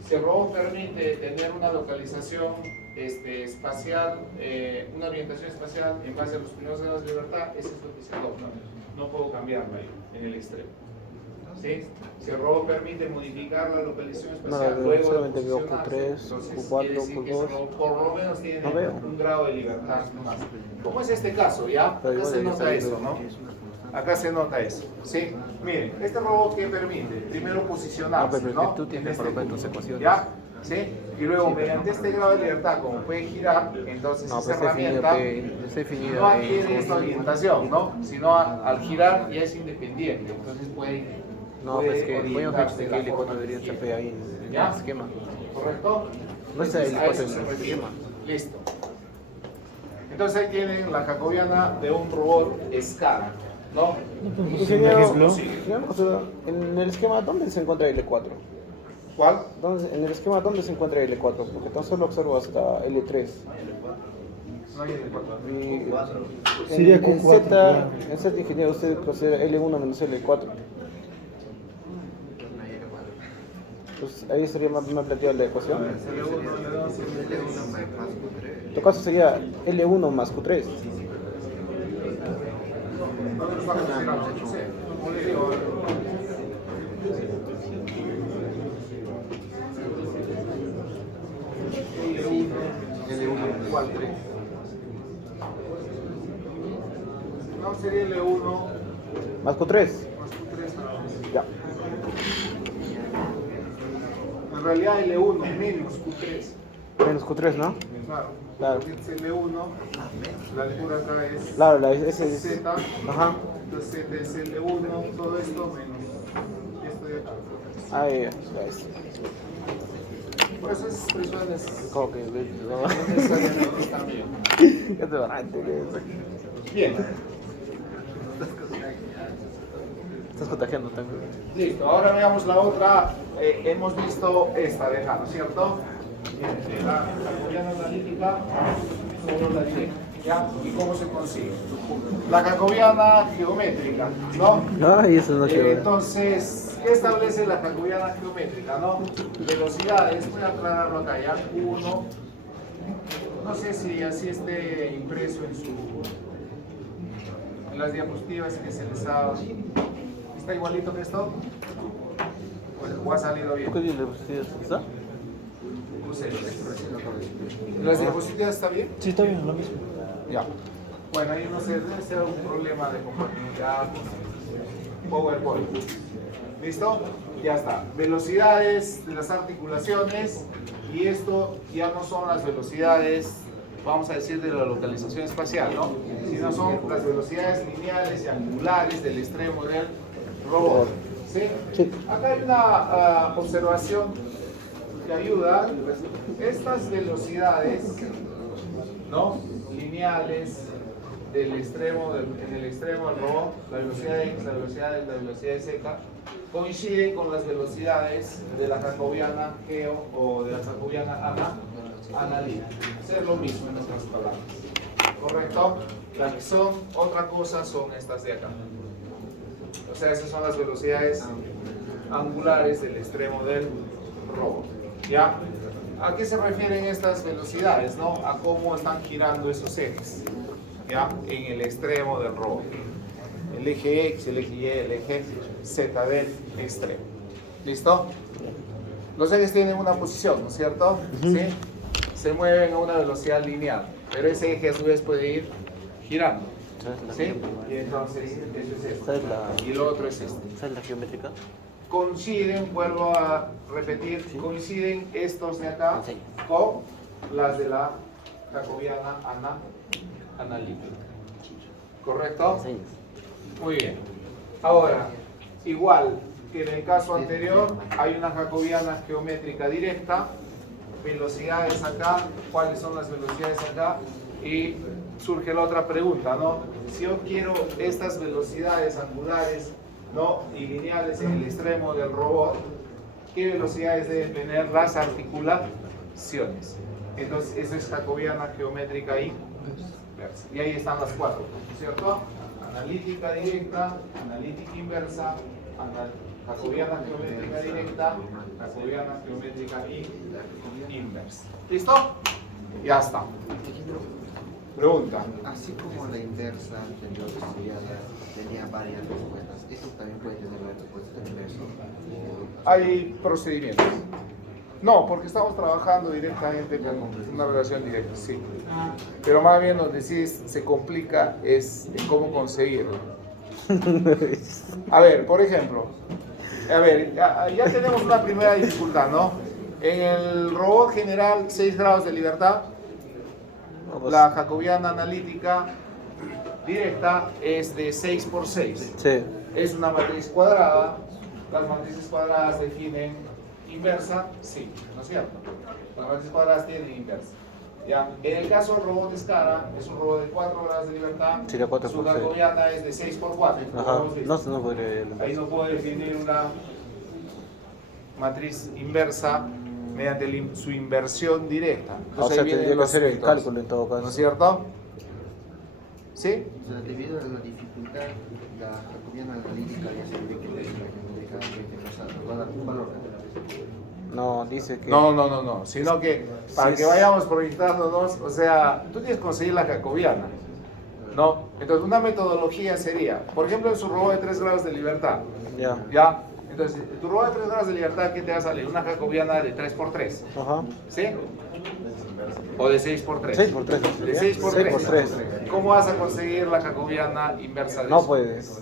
Si el robot permite tener una localización espacial, una orientación espacial en base a los primeros grados de libertad, eso es lo que se adopta. No puedo cambiarlo ahí, en el extremo. ¿Sí? Si el robot permite modificar la localización espacial, No, luego solamente de veo posicionarse, Q3, entonces Q4, quiere decir que ese Q2. robot por lo menos tiene No veo. un grado de libertad más. ¿Cómo es este caso? ¿Ya? Pero Acá igual se ahí nota está eso, ¿no? Acá se nota eso, ¿sí? Miren, este robot que permite primero posicionarse, pero ¿no? tú tienes En por lo menos punto, ecuaciones. ¿ya? ¿Sí? Y luego mediante este grado de libertad, como puede girar, entonces No, esa pues herramienta está definido no adquiere esta orientación, ¿no? Sino al girar ya es independiente, entonces puede No, pues que voy a orientarse ver de que la el forma I4 debería que estar ahí en ¿ya? el esquema. ¿Correcto? No está el Entonces, a I4 eso en se el refiere. esquema. Listo. Entonces ahí tienen la jacobiana de un robot SCARA, ¿no? Ingeniero, Sí. o sea, en el esquema, ¿dónde se encuentra L4? ¿Cuál? En el esquema, ¿dónde se encuentra L4? Porque tan solo observo hasta L3. No hay L4. Y Sería en Q4, Z, en Z, ingeniero, usted considera L1 menos L4. Pues ahí estaría más planteada la ecuación. En tu caso sería L1 más Q3. ¿Dónde lo está considerando? No sé. Como le digo, L1 igual 3. No, sería L1 Más Q3. más Q3. Ya. en realidad L1 menos Q3. Menos Q3, ¿no? Claro. Claro. Porque es L1, la altura acá es Claro, ese es. Z. Ajá. Entonces Z es L1, todo esto menos esto de acá. Ahí, ya es. Por eso esas expresiones Como que. no necesariamente están bien. ¿Qué te va a entender? Bien. Estás contagiando también. Listo, ahora veamos la otra. Hemos visto esta de acá, ¿no es cierto? La jacobiana analítica sobre la directa. ¿Ya? ¿Y cómo se consigue? La jacobiana geométrica, ¿no? Ay, eso no quiero ver. Entonces, ¿qué establece la jacobiana geométrica, no? Velocidades, voy a aclararlo acá ya. 1. No sé si así esté impreso en las diapositivas que se les ha. ¿Está igualito que esto? ¿O ha salido bien? ¿Qué tiene diapositivas? ¿Está? No sé. ¿Las diapositivas está bien? Sí, está bien, lo mismo. Ya. Bueno, ahí no sé, debe ser algún problema de compatibilidad con PowerPoint. ¿Listo? Ya está. Velocidades de las articulaciones, y esto ya no son las velocidades, vamos a decir, de la localización espacial, ¿no? Sino son las velocidades lineales y angulares del extremo del robot. ¿Sí? Sí. Acá hay una observación que ayuda. Estas velocidades, ¿no? Lineales del extremo en el extremo del robot, la velocidad de X, la velocidad de la velocidad de Z, coinciden con las velocidades de la jacobiana geo o de la jacobiana analítica. Hacer lo mismo en otras palabras. ¿Correcto? Las que son otra cosa son estas de acá. O sea, esas son las velocidades angulares del extremo del robot. ¿Ya? ¿A qué se refieren estas velocidades, no? A cómo están girando esos ejes, ¿ya? En el extremo del robot. El eje X, el eje Y, el eje Z del extremo. ¿Listo? Los ejes tienen una posición, ¿no es cierto? ¿Sí? Se mueven a una velocidad lineal, pero ese eje a su vez puede ir girando. ¿Sí? Y entonces, eso es esto. Y lo otro es esto. ¿Sabes la geométrica? Coinciden, vuelvo a repetir, coinciden estos de acá con las de la jacobiana analítica. ¿Correcto? Muy bien. Ahora, igual que en el caso anterior, hay una jacobiana geométrica directa, velocidades acá, ¿cuáles son las velocidades acá? Y surge la otra pregunta, ¿no? Si yo quiero estas velocidades angulares, ¿no? Y lineales en el extremo del robot, ¿qué velocidades deben tener las articulaciones? Entonces, eso es jacobiana geométrica inversa. Y ahí están las cuatro, ¿cierto? Analítica directa, analítica inversa, jacobiana geométrica directa, jacobiana geométrica inversa. ¿Listo? Ya está. Pregunta. Así como la inversa anterior tenía varias respuestas, ¿esto también puede tener la respuesta del inverso? Hay procedimientos. No, porque estamos trabajando directamente con una relación directa, sí. Pero más bien donde sí se complica es en cómo conseguirlo. A ver, por ejemplo, ya tenemos una primera dificultad, ¿no? En el robot general, 6 grados de libertad, la jacobiana analítica directa es de 6 por 6. Sí. Es una matriz cuadrada. Las matrices cuadradas definen inversa, sí, ¿no es cierto? Las matrices cuadradas tienen inversa. ¿Ya? En el caso del robot Escara, es un robot de 4 grados de libertad. Sería 4 su por 6. jacobiana es de 6 por 4. Ajá. No podría. Ahí no puedo definir una matriz inversa mediante su inversión directa. O sea, tendría que hacer el cálculo en todo caso. ¿No es cierto? ¿Sí? O sea, debido a la dificultad, la jacobiana analítica ya se ve que la geométrica va a dar un valor. No, dice que. No, sino que para que vayamos proyectándonos, o sea, tú tienes que conseguir la jacobiana, ¿no? Entonces, una metodología sería, por ejemplo, en su robot de 3 grados de libertad, ¿ya? Entonces, tu robot de 3 grados de libertad, ¿qué te va a salir? Una jacobiana de 3 por 3, Ajá. ¿sí? O de 6 por 3. 6 por 3. De 6 por 3. ¿Cómo vas a conseguir la jacobiana inversa de No eso? puedes.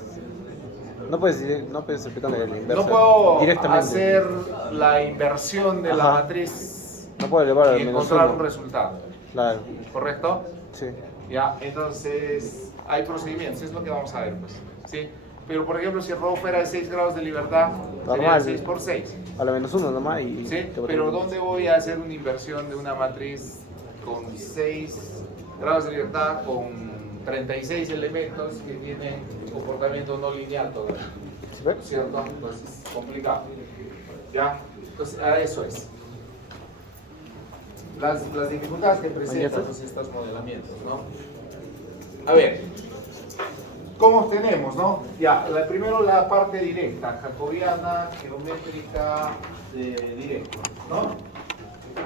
No puedes aplicarle la inversa No puedo directamente. hacer la inversión de la Ajá. matriz No puedes elevar al y menos encontrar 1. un resultado. Claro, ¿Correcto? sí. Ya, entonces hay procedimientos, es lo que vamos a ver, pues. ¿Sí? Pero por ejemplo, si el robo fuera de 6 grados de libertad, sería Normal. 6 por 6. A la menos 1 nomás y... ¿Sí? te va a Pero tener- ¿dónde voy a hacer una inversión de una matriz con 6 grados de libertad, con 36 elementos que tienen comportamiento no lineal todavía? ¿Sí ves? ¿Cierto? Entonces, complicado. ¿Ya? Entonces, a eso es. Las dificultades que presentan pues, estos modelamientos, ¿no? A ver, ¿cómo obtenemos, no? Ya, primero la parte directa, jacobiana, geométrica, directa, ¿no?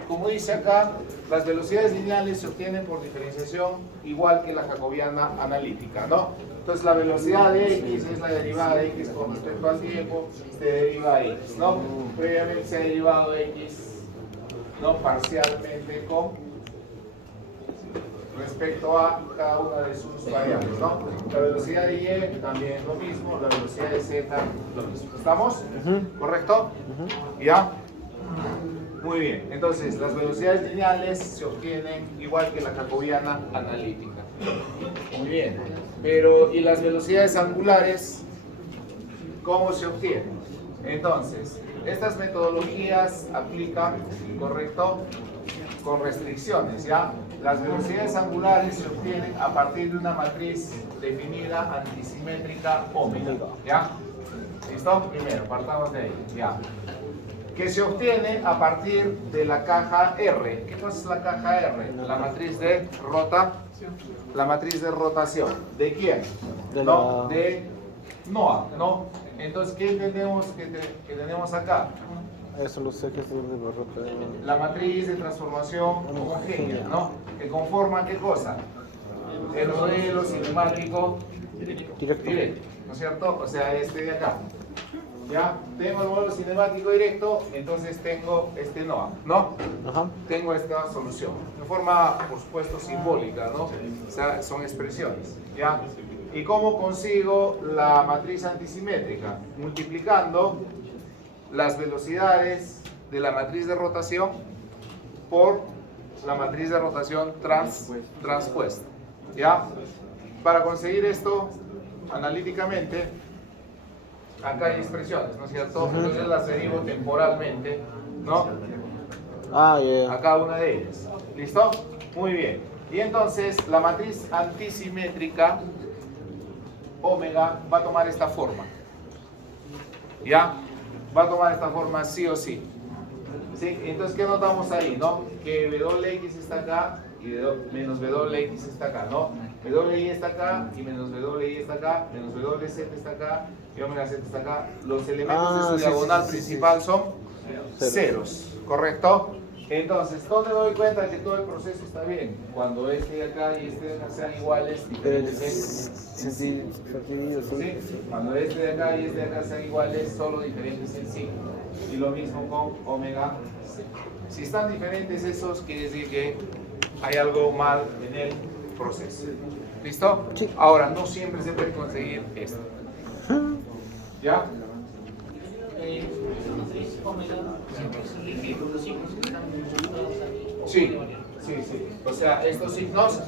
Como dice acá, las velocidades lineales se obtienen por diferenciación igual que la jacobiana analítica, ¿no? Entonces la velocidad de x es la derivada de x con respecto al tiempo, se deriva a x, ¿no? Previamente se ha derivado x, ¿no? Parcialmente con respecto a cada una de sus variables, ¿no? La velocidad de y también lo mismo, la velocidad de z lo mismo. ¿Estamos? ¿Correcto? ¿Ya? Muy bien, entonces las velocidades lineales se obtienen igual que la jacobiana analítica. Muy bien, pero ¿y las velocidades angulares cómo se obtienen? Entonces, estas metodologías aplican, ¿correcto? Con restricciones, ¿ya? Las velocidades angulares se obtienen a partir de una matriz definida antisimétrica ómega, ¿ya? ¿Listo? Primero, partamos de ahí, ¿ya? Que se obtiene a partir de la caja R. ¿Qué cosa es la caja R? La matriz de rotación. ¿De quién? ¿No? De Noah, ¿no? Entonces, ¿qué entendemos que tenemos acá? Eso lo sé que es de La matriz de transformación homogénea, ¿no? Que conforma ¿qué cosa? El modelo cinemático directo, ¿no es cierto? O sea, este de acá. Ya, tengo el modelo cinemático directo, entonces tengo este NOA, ¿no? Ajá. Tengo esta solución. De forma, por supuesto, simbólica, ¿no? O sea, son expresiones, ¿ya? ¿Y cómo consigo la matriz antisimétrica? Multiplicando las velocidades de la matriz de rotación por la matriz de rotación transpuesta, ¿ya? Para conseguir esto, analíticamente, acá hay expresiones, ¿no es cierto? Entonces las derivo temporalmente, ¿no? Ah, ya. A cada una de ellas. ¿Listo? Muy bien. Y entonces la matriz antisimétrica omega va a tomar esta forma. ¿Ya? Va a tomar esta forma sí o sí. ¿Sí? Entonces, ¿qué notamos ahí, no? Que WX está acá y menos WX está acá, ¿no? WI está acá y menos WI está acá, menos WZ está acá y omega Z está acá. Los elementos de su diagonal principal son ceros, ¿correcto? Entonces, ¿dónde me doy cuenta que todo el proceso está bien? Cuando este de acá y este de acá sean iguales, diferentes en sí. ¿Sí? Cuando este de acá y este de acá sean iguales, solo diferentes en sí. Y lo mismo con omega C. Si están diferentes esos, quiere decir que hay algo mal en el proceso. ¿Listo? Sí. Ahora, no siempre se puede conseguir esto. ¿Ya? Sí, sí, sí. O sea, estos signos,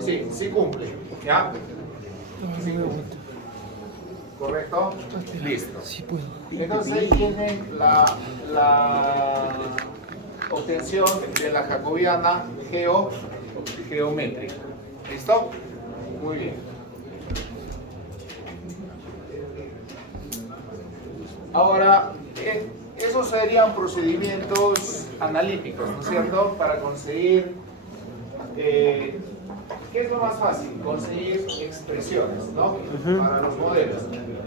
sí, sí cumplen. ¿Ya? Sí cumplen. ¿Correcto? Listo. Entonces ahí tienen la obtención de la jacobiana geométrica. ¿Listo? Muy bien. Ahora, esos serían procedimientos analíticos, ¿no es cierto? Para conseguir, ¿qué es lo más fácil? Conseguir expresiones, ¿no? Para los modelos.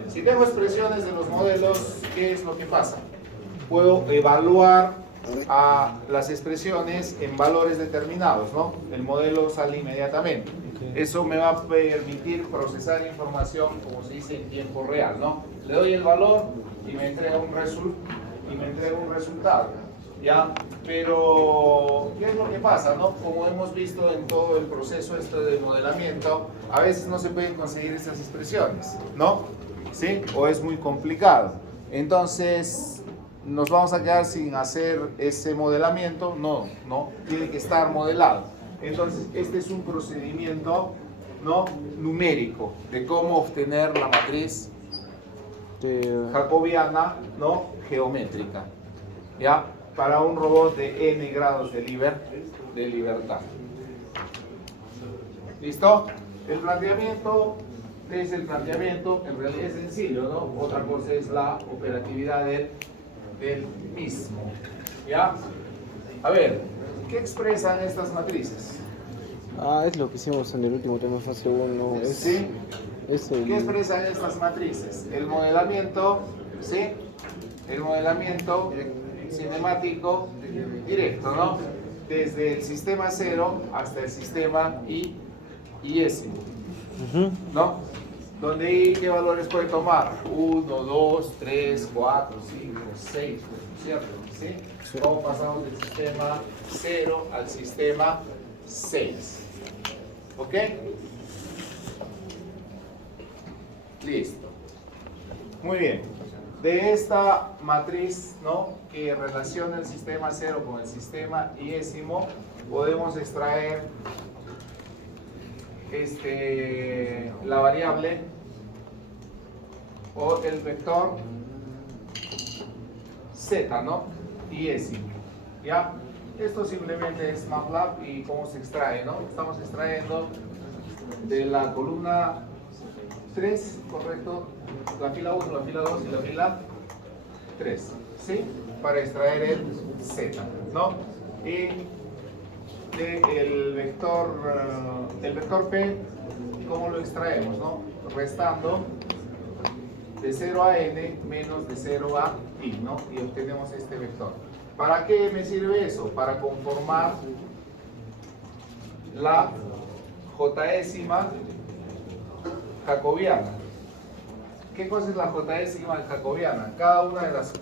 Si tengo expresiones de los modelos, ¿qué es lo que pasa? Puedo evaluar a las expresiones en valores determinados, ¿no? El modelo sale inmediatamente. Eso me va a permitir procesar información, como se dice, en tiempo real, ¿no? Le doy el valor y me entrega un resultado, ¿ya? Pero, ¿qué es lo que pasa, no? Como hemos visto en todo el proceso de modelamiento, a veces no se pueden conseguir estas expresiones, ¿no? ¿sí? O es muy complicado. Entonces, nos vamos a quedar sin hacer ese modelamiento. No, tiene que estar modelado. Entonces, este es un procedimiento, ¿no?, numérico de cómo obtener la matriz jacobiana, ¿no?, geométrica, ¿ya? Para un robot de n grados de libertad. ¿Listo? El planteamiento es el planteamiento, en realidad es sencillo, ¿no? Otra cosa es la operatividad del mismo, ¿ya? A ver, ¿qué expresan estas matrices? Es lo que hicimos en el último tema fase 1. ¿Sí? ¿Qué ¿Qué expresan estas matrices? El modelamiento, ¿sí? El modelamiento cinemático directo, ¿no? Desde el sistema 0 hasta el sistema I-ésimo, ¿no? Donde I, ¿qué valores puede tomar? 1, 2, 3, 4, 5, 6, ¿cierto? ¿Sí? ¿Cómo pasamos del sistema 0 al sistema 6? ¿Ok? Listo. Muy bien. De esta matriz, ¿no?, que relaciona el sistema 0 con el sistema I-ésimo, podemos extraer la variable o el vector z, ¿no?, I-ésimo, ¿ya? Esto simplemente es MATLAB. ¿Y cómo se extrae, no? Estamos extrayendo de la columna 3, ¿correcto? La fila 1, la fila 2 y la fila 3, ¿sí? Para extraer el z, ¿no? Y el vector P, ¿cómo lo extraemos, no? Restando de 0 a n menos de 0 a i, ¿no? Y obtenemos este vector. ¿Para qué me sirve eso? Para conformar la j-ésima jacobiana. ¿Qué cosa es la j-ésima jacobiana? Cada una de las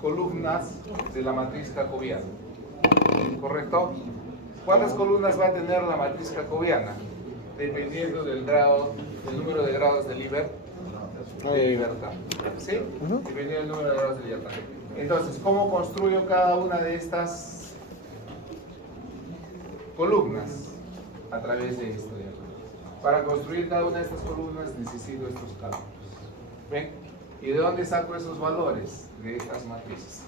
columnas de la matriz jacobiana, ¿correcto? ¿Cuántas columnas va a tener la matriz jacobiana? Dependiendo del número de grados de libertad, ¿sí? Dependiendo del número de grados de libertad. Entonces, ¿cómo construyo cada una de estas columnas? A través de esto. Para construir cada una de estas columnas necesito estos cálculos. ¿Ven? ¿Y de dónde saco esos valores? De estas matrices.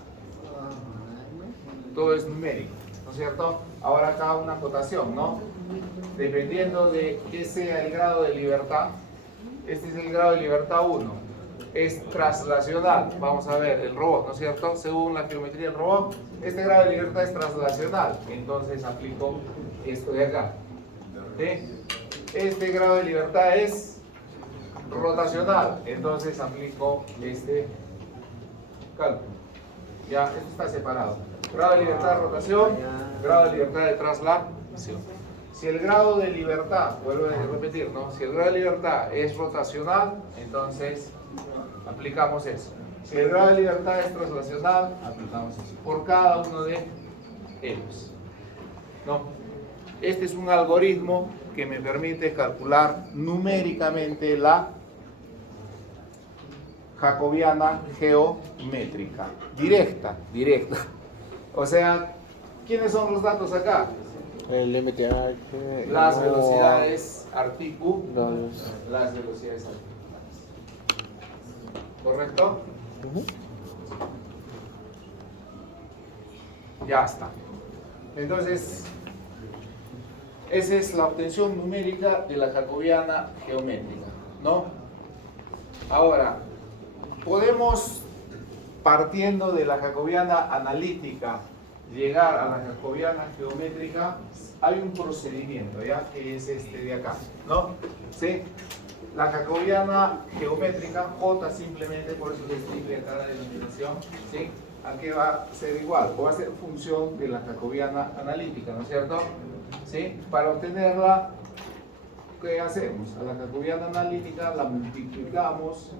Todo es numérico, ¿no es cierto? Ahora acá una acotación, ¿no? Dependiendo de qué sea el grado de libertad, este es el grado de libertad 1. Es traslacional, vamos a ver, el robot, ¿no es cierto? Según la geometría del robot, este grado de libertad es traslacional, entonces aplico esto de acá. ¿Sí? Este grado de libertad es rotacional, entonces aplico este cálculo. Ya, esto está separado. Grado de libertad de rotación, grado de libertad de traslación. Si el grado de libertad, vuelvo a repetir, ¿no? Si el grado de libertad es rotacional, entonces aplicamos eso. Si el grado de libertad es traslacional, aplicamos eso. Por cada uno de ellos, ¿no? Este es un algoritmo que me permite calcular numéricamente la jacobiana geométrica. Directa. O sea, ¿quiénes son los datos acá? El MTH, Las velocidades articulares. Las velocidades articulares. ¿Correcto? Ya está. Entonces, esa es la obtención numérica de la jacobiana geométrica, ¿no? Ahora, podemos, partiendo de la jacobiana analítica, llegar a la jacobiana geométrica. Hay un procedimiento, ¿ya? Que es este de acá, ¿no? ¿Sí? La jacobiana geométrica, J simplemente, por eso les escribe acá la denominación, ¿sí? Aquí va a ser igual, o va a ser función de la jacobiana analítica, ¿no es cierto? ¿Sí? Para obtenerla, ¿qué hacemos? A la jacobiana analítica la multiplicamos,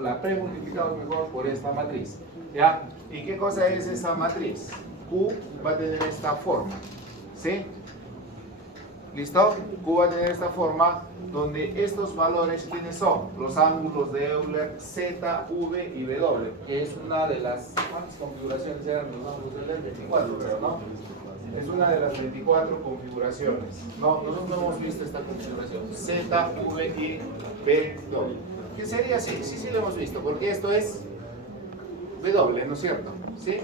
la premultiplicamos mejor por esta matriz, ¿ya? ¿Y qué cosa es esa matriz? Q va a tener esta forma, ¿sí? ¿Listo? Q va a tener esta forma donde estos valores, ¿quiénes son? Los ángulos de Euler Z, V y W, que es una de las, ¿cuántas configuraciones eran los ángulos de Euler? 24, pero no. Es una de las 24 configuraciones. No, nosotros no hemos visto esta configuración. Z, V y W. ¿Qué sería así? Sí lo hemos visto, porque esto es W, ¿no es cierto? ¿Sí?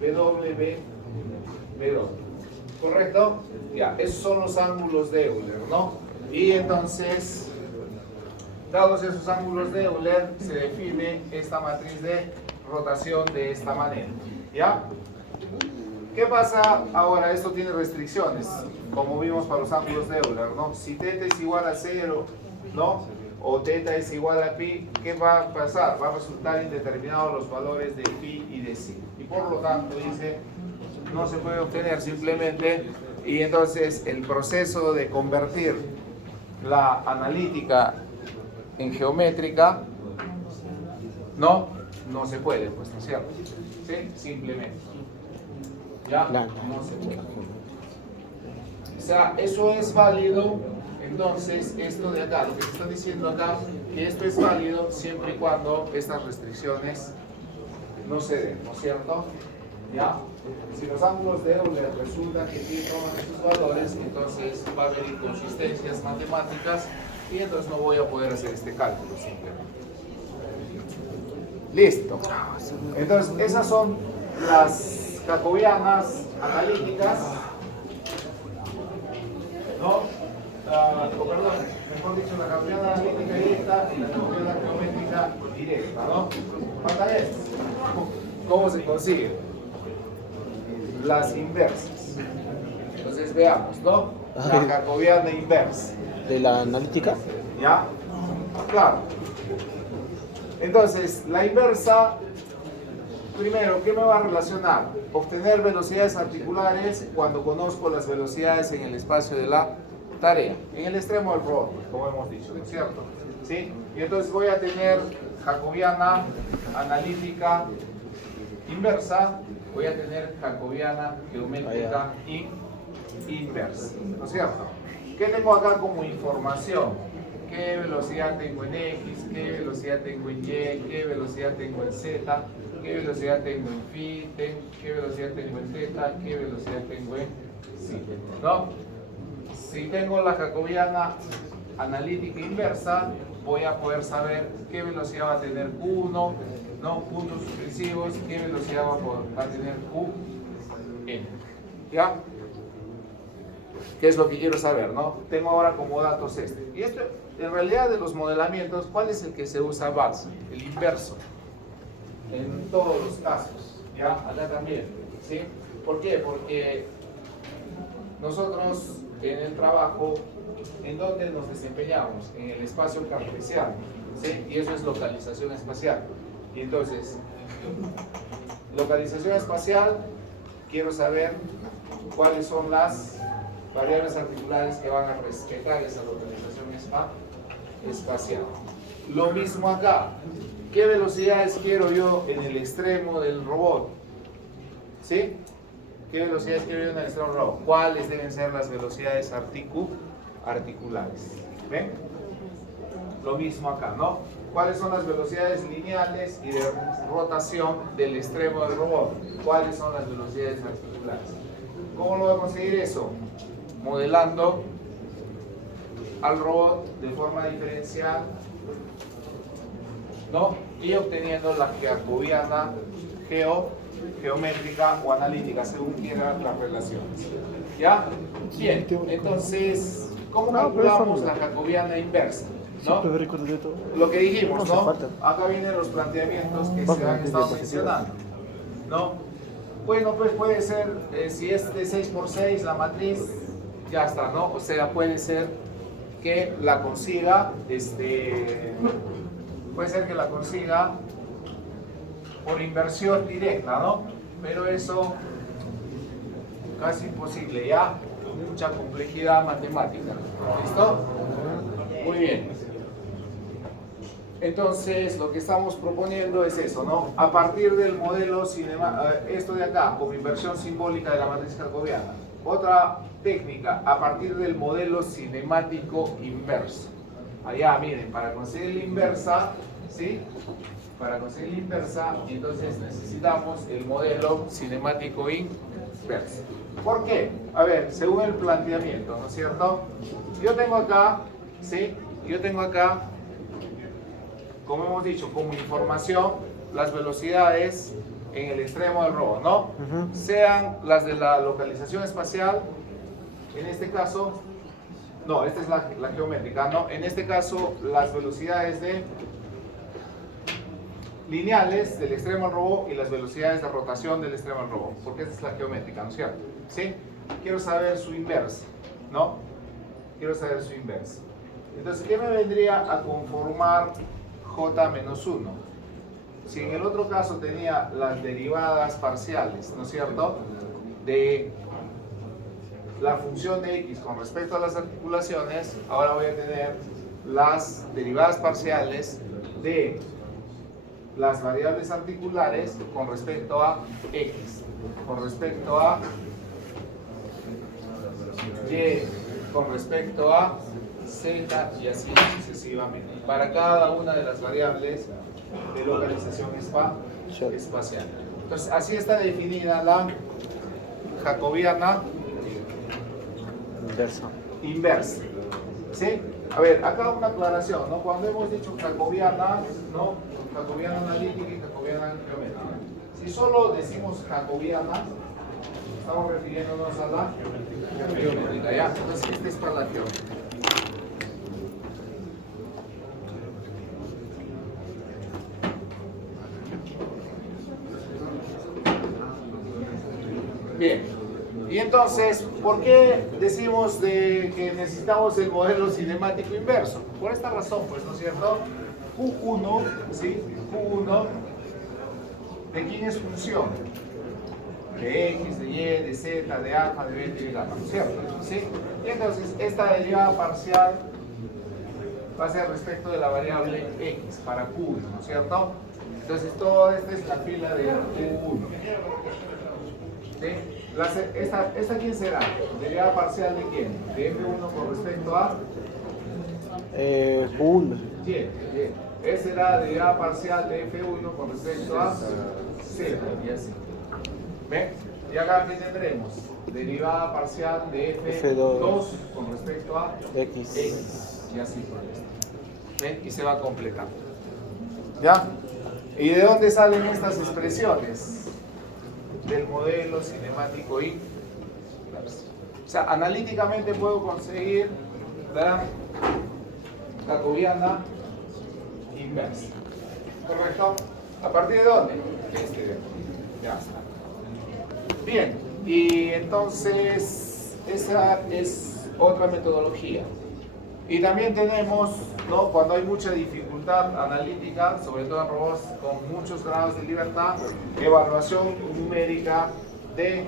W. ¿Correcto? Ya, esos son los ángulos de Euler, ¿no? Y entonces, dados esos ángulos de Euler, se define esta matriz de rotación de esta manera. ¿Ya? ¿Qué pasa ahora? Esto tiene restricciones, como vimos para los ángulos de Euler, ¿no? Si θ es igual a 0, ¿no? O θ es igual a pi, ¿qué va a pasar? Va a resultar indeterminados los valores de pi y de psi. Y por lo tanto, dice, no se puede obtener simplemente, y entonces el proceso de convertir la analítica en geométrica no se puede, pues, ¿no es cierto? ¿Sí? Simplemente. ¿Ya? No se puede. O sea, eso es válido, entonces, esto de acá, lo que se está diciendo acá, que esto es válido siempre y cuando estas restricciones no se den, ¿no es cierto? ¿Ya? Si los ángulos de Euler resultan que toman esos valores, entonces va a haber inconsistencias matemáticas y entonces no voy a poder hacer este cálculo simplemente. Listo. Entonces, esas son las jacobianas analíticas, ¿no? Perdón, mejor dicho, la jacobiana analítica directa y la jacobiana geométrica directa, ¿no? Falta esto. ¿Cómo se consigue? Las inversas. Entonces veamos, ¿no? La jacobiana inversa. ¿De la analítica? ¿Ya? Claro. Entonces, la inversa, primero, ¿qué me va a relacionar? Obtener velocidades articulares cuando conozco las velocidades en el espacio de la tarea, en el extremo del robot, como hemos dicho, ¿no es cierto? ¿Sí? Y entonces voy a tener jacobiana analítica inversa, voy a tener jacobiana geométrica inversa, ¿no es cierto? ¿Qué tengo acá como información? ¿Qué velocidad tengo en X? ¿Qué velocidad tengo en Y? ¿Qué velocidad tengo en Z? ¿Qué velocidad tengo en Phi? ¿Qué velocidad tengo en Theta? ¿Qué velocidad tengo en Psi? ¿No? Si tengo la jacobiana analítica inversa, voy a poder saber qué velocidad va a tener Q1, ¿no? Puntos sucesivos, qué velocidad va a tener Qn. ¿Ya? ¿Qué es lo que quiero saber, no? Tengo ahora como datos este. Y esto, en realidad, de los modelamientos, ¿cuál es el que se usa más? El inverso. En todos los casos. ¿Ya? Acá también. ¿Sí? ¿Por qué? Porque nosotros en el trabajo, ¿en dónde nos desempeñamos? En el espacio cartesiano. ¿Sí? Y eso es localización espacial. Y entonces, localización espacial, quiero saber cuáles son las variables articulares que van a respetar esa localización espacial. Lo mismo acá. ¿Qué velocidades quiero yo en el extremo del robot? ¿Sí? ¿Qué velocidades quiero yo en el extremo del robot? ¿Cuáles deben ser las velocidades articulares? ¿Ven? Lo mismo acá, ¿no? ¿Cuáles son las velocidades lineales y de rotación del extremo del robot? ¿Cuáles son las velocidades articulares? ¿Cómo lo voy a conseguir eso? Modelando al robot de forma diferencial, ¿no? Y obteniendo la jacobiana geométrica o analítica, según quieran las relaciones. ¿Ya? Bien, entonces, ¿cómo calculamos la jacobiana inversa? ¿No? Lo que dijimos, ¿no? Acá vienen los planteamientos que se han estado mencionando, ¿no? Bueno, pues puede ser, si es de 6×6 la matriz, ya está, ¿no? O sea, puede ser que la consiga, puede ser que la consiga por inversión directa, ¿no? Pero eso casi imposible, ya, mucha complejidad matemática. ¿Listo? Muy bien. Entonces, lo que estamos proponiendo es eso, ¿no? A partir del modelo esto de acá, como inversión simbólica de la matriz jacobiana, Otra técnica, a partir del modelo cinemático inverso. Allá, miren, para conseguir la inversa, ¿sí? Para conseguir la inversa, entonces necesitamos el modelo cinemático inverso. ¿Por qué? A ver, según el planteamiento, ¿no es cierto? Yo tengo acá, ¿sí? Yo tengo acá, como hemos dicho, como información, las velocidades en el extremo del robo, ¿no? Sean las de la localización espacial, en este caso, no, esta es la geométrica, ¿no? En este caso, las velocidades lineales del extremo al robo y las velocidades de rotación del extremo al robo, porque esta es la geométrica, ¿no es cierto? ¿Sí? Quiero saber su inversa, ¿no? Quiero saber su inversa. Entonces, ¿qué me vendría a conformar j menos 1? Si en el otro caso tenía las derivadas parciales, ¿no es cierto?, de la función de x con respecto a las articulaciones, ahora voy a tener las derivadas parciales de las variables articulares con respecto a x, con respecto a y, con respecto a z y así sucesivamente, para cada una de las variables de localización espacial. Entonces, así está definida la jacobiana inversa. ¿Sí? A ver, acá una aclaración, ¿no? Cuando hemos dicho jacobiana, ¿no? Jacobiana analítica y jacobiana geométrica. Si solo decimos jacobiana, estamos refiriéndonos a la geométrica, ¿ya? Entonces, este es para la geométrica. Bien, y entonces, ¿por qué decimos que necesitamos el modelo cinemático inverso? Por esta razón, pues, ¿no es cierto? Q1, ¿sí? Q1, ¿de quién es función? De X, de Y, de Z, de alfa, de beta y de gamma, ¿no es cierto? ¿Sí? Y entonces, esta derivada parcial va a ser respecto de la variable X para Q1, ¿no es cierto? Entonces, toda esta es la fila de Q1. ¿Sí? ¿Esta quién será? ¿Derivada parcial de quién? De F1 con respecto a Q1. Bien. Esa será derivada parcial de F1 con respecto a Z y así. ¿Ven? Y acá ¿qué tendremos? Derivada parcial de F2 con respecto a X. Y así por esto. ¿Ven? Y se va completando. ¿Ya? ¿Y de dónde salen estas expresiones? Del modelo cinemático inverso. O sea, analíticamente puedo conseguir la jacobiana inversa. ¿Correcto? ¿A partir de dónde? Este de aquí. Ya está. Bien, y entonces esa es otra metodología. Y también tenemos, ¿no? Cuando hay mucha dificultad analítica, sobre todo en robots con muchos grados de libertad, evaluación numérica de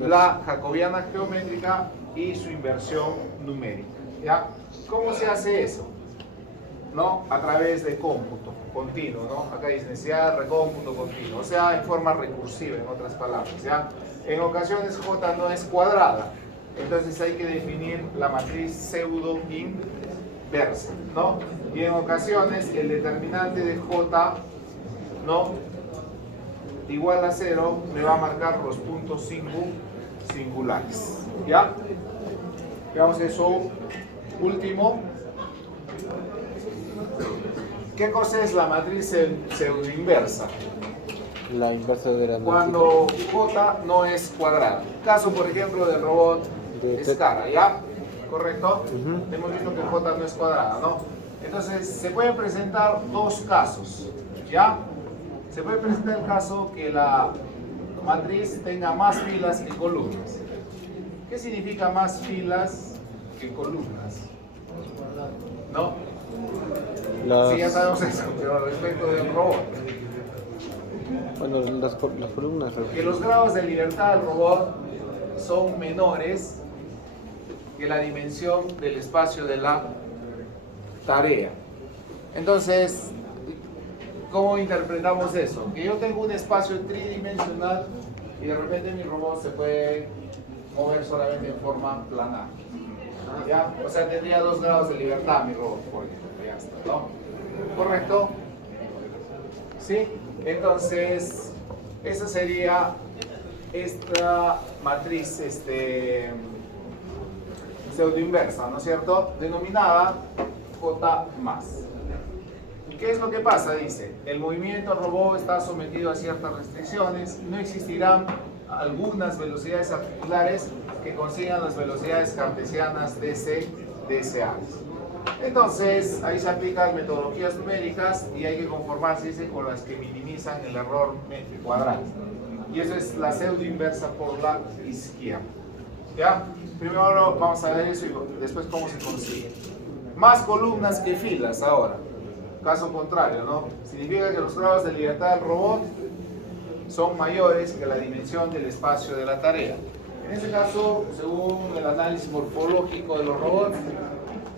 la jacobiana geométrica y su inversión numérica. ¿Ya? ¿Cómo se hace eso? ¿No? A través de cómputo continuo, ¿no? Acá dice necesidad de recómputo continuo, o sea, en forma recursiva, en otras palabras, ¿ya? En ocasiones J no es cuadrada, entonces hay que definir la matriz pseudo inversa, ¿no? Y en ocasiones el determinante de J, ¿no? Igual a 0 me va a marcar los puntos singulares, ¿ya? Veamos eso último. ¿Qué cosa es la matriz pseudoinversa? La inversa de la Cuando J no es cuadrada. Caso, por ejemplo, del robot Scara, ¿ya? ¿Correcto? Hemos visto que J no es cuadrada, ¿no? Entonces, se pueden presentar dos casos, ¿ya? Se puede presentar el caso que la matriz tenga más filas que columnas. ¿Qué significa más filas que columnas? ¿No? Sí, ya sabemos eso, pero respecto del robot. Bueno, las columnas. Que los grados de libertad del robot son menores que la dimensión del espacio de la tarea. Entonces, ¿cómo interpretamos eso? Que yo tengo un espacio tridimensional y de repente mi robot se puede mover solamente en forma planar. ¿Ya? O sea, tendría 2 grados de libertad mi robot, por ejemplo. Ya está, ¿no? ¿Correcto? ¿Sí? Entonces, esa sería esta matriz pseudoinversa, ¿no es cierto? Denominada J+. ¿Qué es lo que pasa? Dice, el movimiento robot está sometido a ciertas restricciones, no existirán algunas velocidades articulares que consigan las velocidades cartesianas DC, DSA. Entonces, ahí se aplican metodologías numéricas y hay que conformarse, dice, con las que minimizan el error cuadrado. Y eso es la pseudo inversa por la izquierda. ¿Ya? Primero vamos a ver eso y después cómo se consigue. Más columnas que filas ahora. Caso contrario, ¿no? Significa que los grados de libertad del robot son mayores que la dimensión del espacio de la tarea. En este caso, según el análisis morfológico de los robots,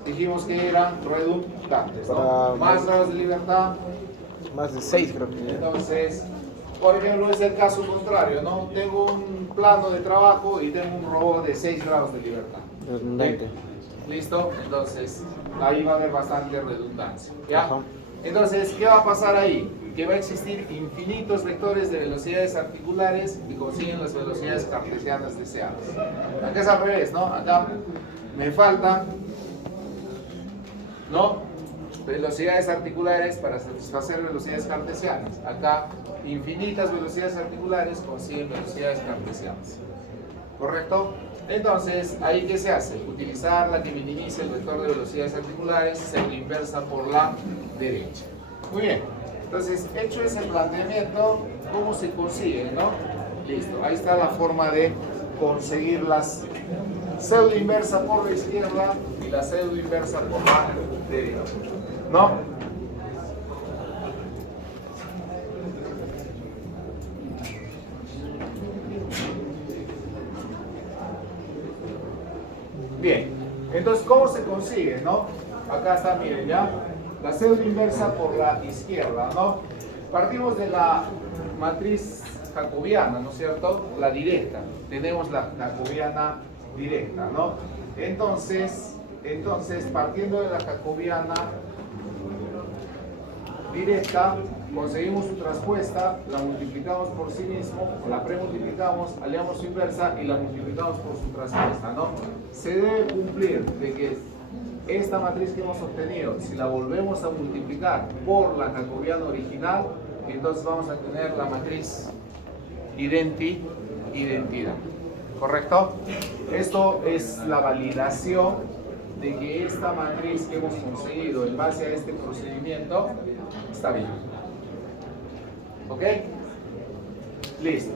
dijimos que eran redundantes, ¿no? Más grados de libertad. Más de 6 creo que. Entonces, por ejemplo, es el caso contrario, ¿no? Tengo un plano de trabajo y tengo un robot de 6 grados de libertad. Redundante. ¿Listo? Entonces, ahí va a haber bastante redundancia. ¿Ya? Ajá. Entonces, ¿qué va a pasar ahí? Que va a existir infinitos vectores de velocidades articulares que consiguen las velocidades cartesianas deseadas. Acá es al revés, ¿no? Acá me faltan, ¿no? Velocidades articulares para satisfacer velocidades cartesianas. Acá, infinitas velocidades articulares consiguen velocidades cartesianas. ¿Correcto? Entonces, ¿ahí qué se hace? Utilizar la que minimice el vector de velocidades articulares, pseudo inversa por la derecha. Muy bien. Entonces, hecho ese planteamiento, ¿cómo se consigue, no? Listo. Ahí está la forma de conseguir las pseudo inversa por la izquierda y la pseudo inversa por la derecha. ¿No? Bien, entonces, ¿cómo se consigue, no? Acá está, miren, ya, la pseudo inversa por la izquierda, ¿no? Partimos de la matriz jacobiana, ¿no es cierto? La directa, tenemos la jacobiana directa, ¿no? Entonces, partiendo de la jacobiana directa, conseguimos su traspuesta, la multiplicamos por sí mismo, o la premultiplicamos, aliamos su inversa y la multiplicamos por su traspuesta, ¿no? Se debe cumplir de que esta matriz que hemos obtenido, si la volvemos a multiplicar por la jacobiana original, entonces vamos a tener la matriz identidad. ¿Correcto? Esto es la validación de que esta matriz que hemos conseguido en base a este procedimiento está bien. ¿Ok? Listo.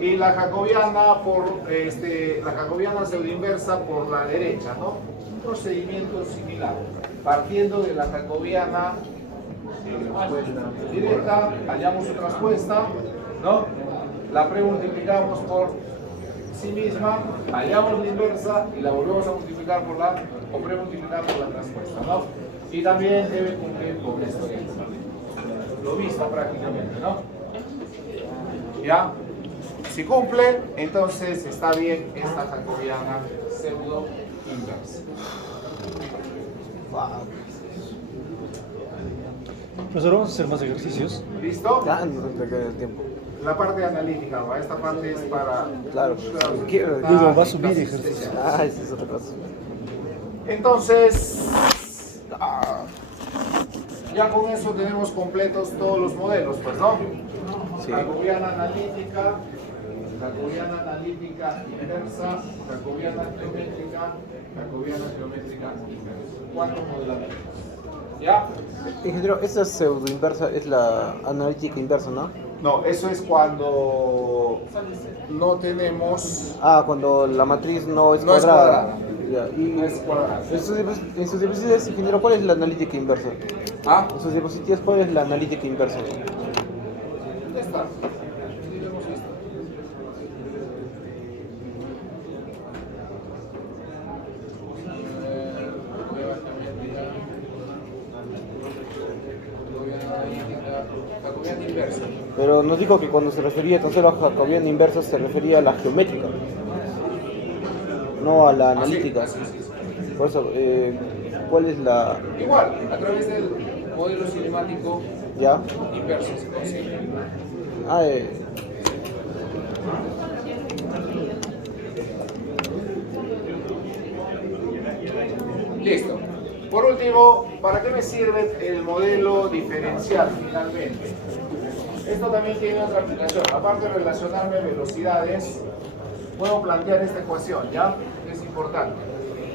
Y la jacobiana la jacobiana pseudoinversa por la derecha, ¿no? Un procedimiento similar. Partiendo de la jacobiana directa, hallamos su traspuesta, ¿no? La premultiplicamos por sí misma, hallamos la inversa y la volvemos a multiplicar por la, o premultiplicar por la traspuesta, ¿no? Y también debe cumplir con esto. Lo mismo prácticamente, ¿no? ¿Ya? Si cumple, entonces está bien esta jacobiana pseudo inversa. Profesor, vamos a hacer más ejercicios. ¿Listo? Ya no te queda el tiempo. La parte analítica, ¿va? Esta parte es para... Claro, quiero. Digo, va a subir ejercicio. Ah, esa es otra cosa. Entonces, ya con eso tenemos completos todos los modelos, pues, ¿no? Sí. Jacobiana analítica inversa, jacobiana geométrica inversa. 4 modelamientos. ¿Ya? Ingeniero, esa pseudo inversa es la analítica inversa, ¿no? No, eso es cuando no tenemos... Ah, cuando la matriz no es No es cuadrada. cuadrada. Ya, y No es cuadrada. en sus diapositivas, ingeniero, ¿cuál es la analítica inversa? ¿Ah? En sus diapositivas, ¿cuál es la analítica inversa? Ya está. Sí, lo hemos visto. Jacobiana inversa. Pero nos dijo que cuando se refería tan solo a jacobiana inversa se refería a la geométrica, no a la analítica. Sí. Por eso, ¿cuál es la...? Igual, a través del modelo cinemático ¿Ya? inverso se consigue. Ah, Listo. Por último, ¿para qué me sirve el modelo diferencial finalmente? Esto también tiene otra aplicación. Aparte de relacionarme a velocidades, puedo plantear esta ecuación, ¿ya? Es importante.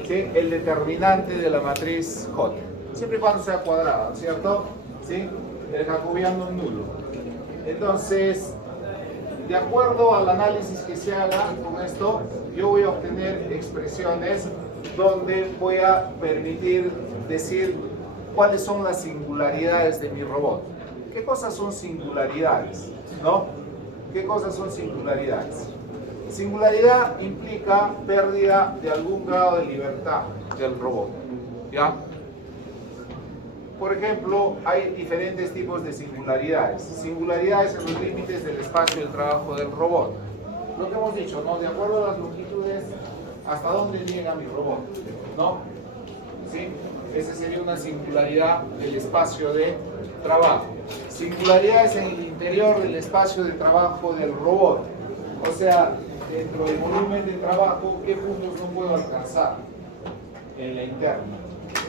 ¿Sí? El determinante de la matriz J. Siempre y cuando sea cuadrada, ¿cierto? ¿Sí? El jacobiano nulo. Entonces, de acuerdo al análisis que se haga con esto, yo voy a obtener expresiones donde voy a permitir decir cuáles son las singularidades de mi robot. ¿Qué cosas son singularidades? ¿No? ¿Qué cosas son singularidades? Singularidad implica pérdida de algún grado de libertad del robot. ¿Ya? Por ejemplo, hay diferentes tipos de singularidades. Singularidades en los límites del espacio del trabajo del robot. Lo que hemos dicho, ¿no? De acuerdo a las longitudes, ¿hasta dónde llega mi robot? ¿No? ¿Sí? Esa sería una singularidad del espacio de trabajo. Singularidades en el interior del espacio de trabajo del robot. O sea, dentro del volumen de trabajo, ¿qué puntos no puedo alcanzar en la interna?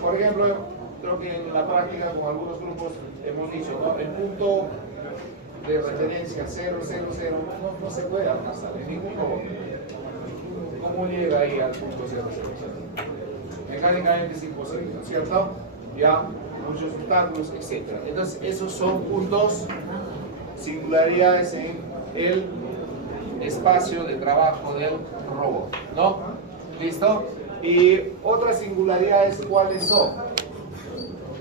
Por ejemplo, creo que en la práctica con algunos grupos hemos dicho, ¿no? El punto de referencia 000 no se puede alcanzar en ningún robot. ¿Cómo llega ahí al punto 000? Mecánicamente es imposible, ¿no es cierto? Ya, muchos obstáculos, etc. Entonces, esos son puntos, singularidades en el espacio de trabajo del robot, ¿no? ¿Listo? Y otras singularidades, ¿cuáles son?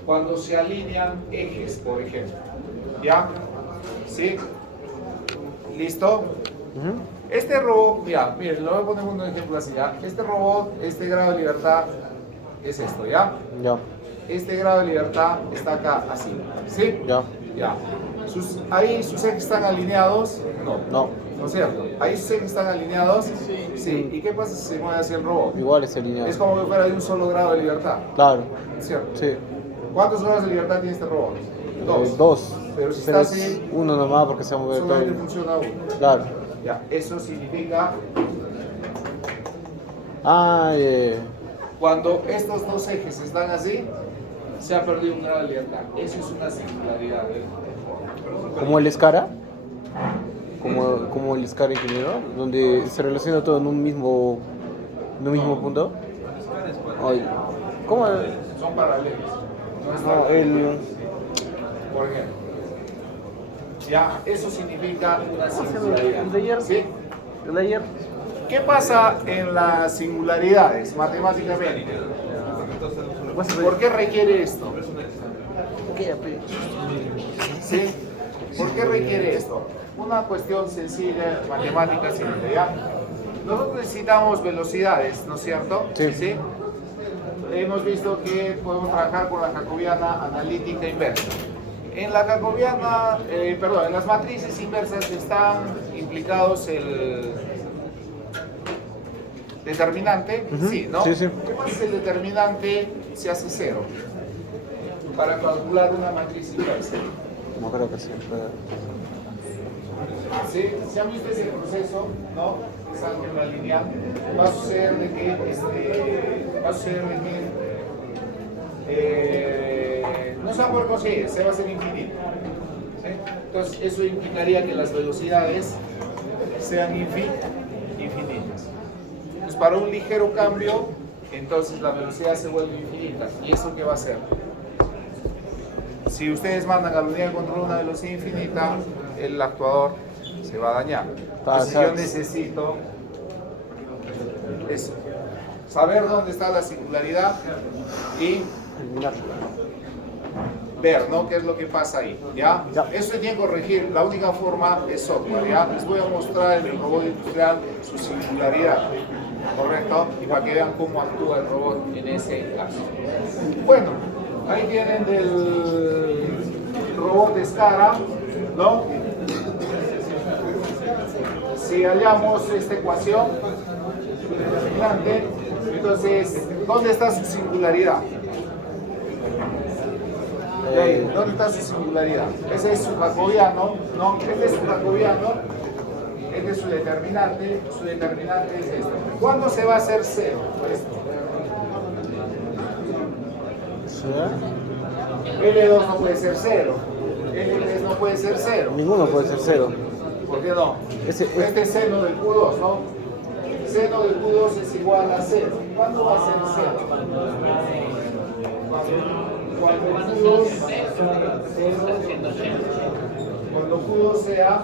Cuando se alinean ejes, por ejemplo. ¿Ya? ¿Sí? ¿Listo? Este robot, ya, miren, lo voy a poner un ejemplo así, ¿ya? Este robot, este grado de libertad es esto, ¿ya? Ya. Este grado de libertad está acá, así, ¿sí? Ya. Ya. Ahí sus ejes están alineados, no. No. ¿No es cierto? Ahí sus ejes están alineados, sí. ¿Y qué pasa si se mueve hacia el robot? Igual es alineado. Es como que fuera de un solo grado de libertad, Claro. ¿cierto? Sí. ¿Cuántos grados de libertad tiene este robot? Dos. Pero si está es así, uno nomás porque se va a mover todo. solamente funciona uno. Claro. Ya, eso significa Ah, cuando estos dos ejes están así, se ha perdido un grado de libertad. Eso es una singularidad. como el Escara. Como el Escara ingeniero, donde se relaciona todo en un mismo punto. Ay, ¿cómo? Son paralelos. No, Por ejemplo. Ya, eso significa una singularidad. el de ayer. ¿Sí? El de ayer. ¿Qué pasa en las singularidades matemáticamente? ¿Por qué requiere esto? ¿Sí? ¿Por qué requiere esto? Una cuestión sencilla, matemática simple, ¿ya? Nosotros necesitamos velocidades, ¿no es cierto? Sí. Hemos visto que podemos trabajar con la jacobiana analítica inversa. En la jacobiana, en las matrices inversas están implicados el determinante, sí, ¿no? Sí, sí. ¿Qué pasa si el determinante se hace cero? Para calcular una matriz inversa. No creo que sí. ¿Sí? ¿Se han visto ese proceso? ¿No? Es álgebra lineal. Va a suceder de que, no se va a poder conseguir, se va a hacer infinito. ¿Sí? Entonces, eso implicaría que las velocidades sean infinitas. Entonces, para un ligero cambio, entonces la velocidad se vuelve infinita. ¿Y eso qué va a hacer? Si ustedes mandan a la unidad de control a una velocidad infinita, el actuador se va a dañar. Entonces yo necesito eso, saber dónde está la singularidad y ver, ¿no? ¿Qué es lo que pasa ahí? ¿Ya? Eso se tiene que corregir. La única forma es software, ¿ya? Les voy a mostrar en el robot industrial su singularidad, ¿correcto? Y para que vean cómo actúa el robot en ese caso. Bueno, ahí tienen del robot de Escara, ¿no? si hallamos esta ecuación determinante, entonces, ¿dónde está su singularidad? ¿Dónde está su singularidad? Ese es su jacobiano, ¿no? Este es su jacobiano, este es su determinante es esto. ¿Cuándo se va a hacer cero? Esto. L2 no puede ser cero, L3 no puede ser cero. Ninguno puede ser cero. ¿Por qué no? Ese- Este es seno del Q2, ¿no? Seno del Q2 es igual a 0. ¿Cuándo va a ser 0? Cuando Q2 cuando Q2 sea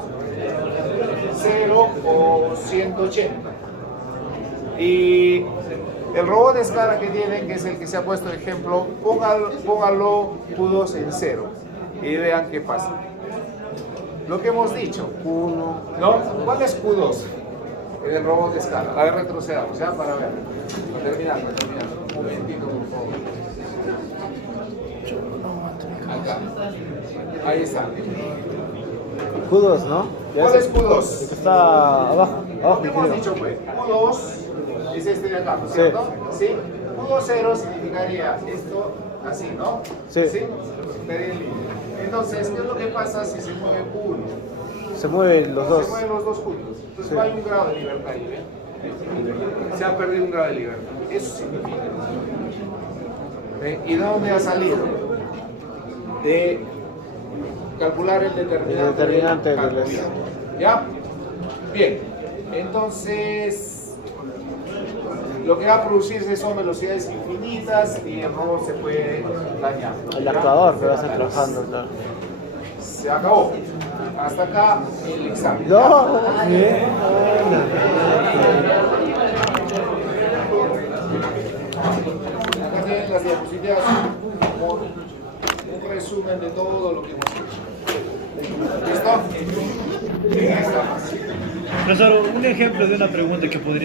0 o 180. Y el robot de escala que tienen, que es el que se ha puesto de ejemplo, póngalo Q2 en 0 y vean qué pasa. Lo que hemos dicho, ¿no? ¿Cuál es Q2? En el robot de escala. A ver, retrocedamos, ¿ya? Para ver. Terminar. Un momentito, por favor. Acá. Ahí está. Q2, ¿no? ¿Cuál es El Q2? que está abajo. Lo que hemos creo. dicho fue, Q2 es este de acá, ¿no es cierto? ¿Sí? Q2 significaría esto así, ¿no? Sí. Estaría en línea. Entonces, ¿qué es lo que pasa si se mueve Q1? Se mueven los dos. Se mueven los dos juntos. Entonces Sí. no hay un grado de libertad ahí, ¿ven? Se ha perdido un grado de libertad. Eso significa. ¿Ven? ¿Y de dónde ha salido? De calcular el determinante, El determinante del del- jacobiano. ¿Ya? Bien. Entonces, lo que va a producirse son velocidades infinitas y el robot se puede dañar. El ¿Ya? actuador que va a estar trabajando, claro. Se acabó. Hasta acá el examen. No, bien. Acá tienen las diapositivas como un resumen de todo lo que hemos hecho. ¿Listo? Bien, ahí estamos. Profesor, un ejemplo de una pregunta que podría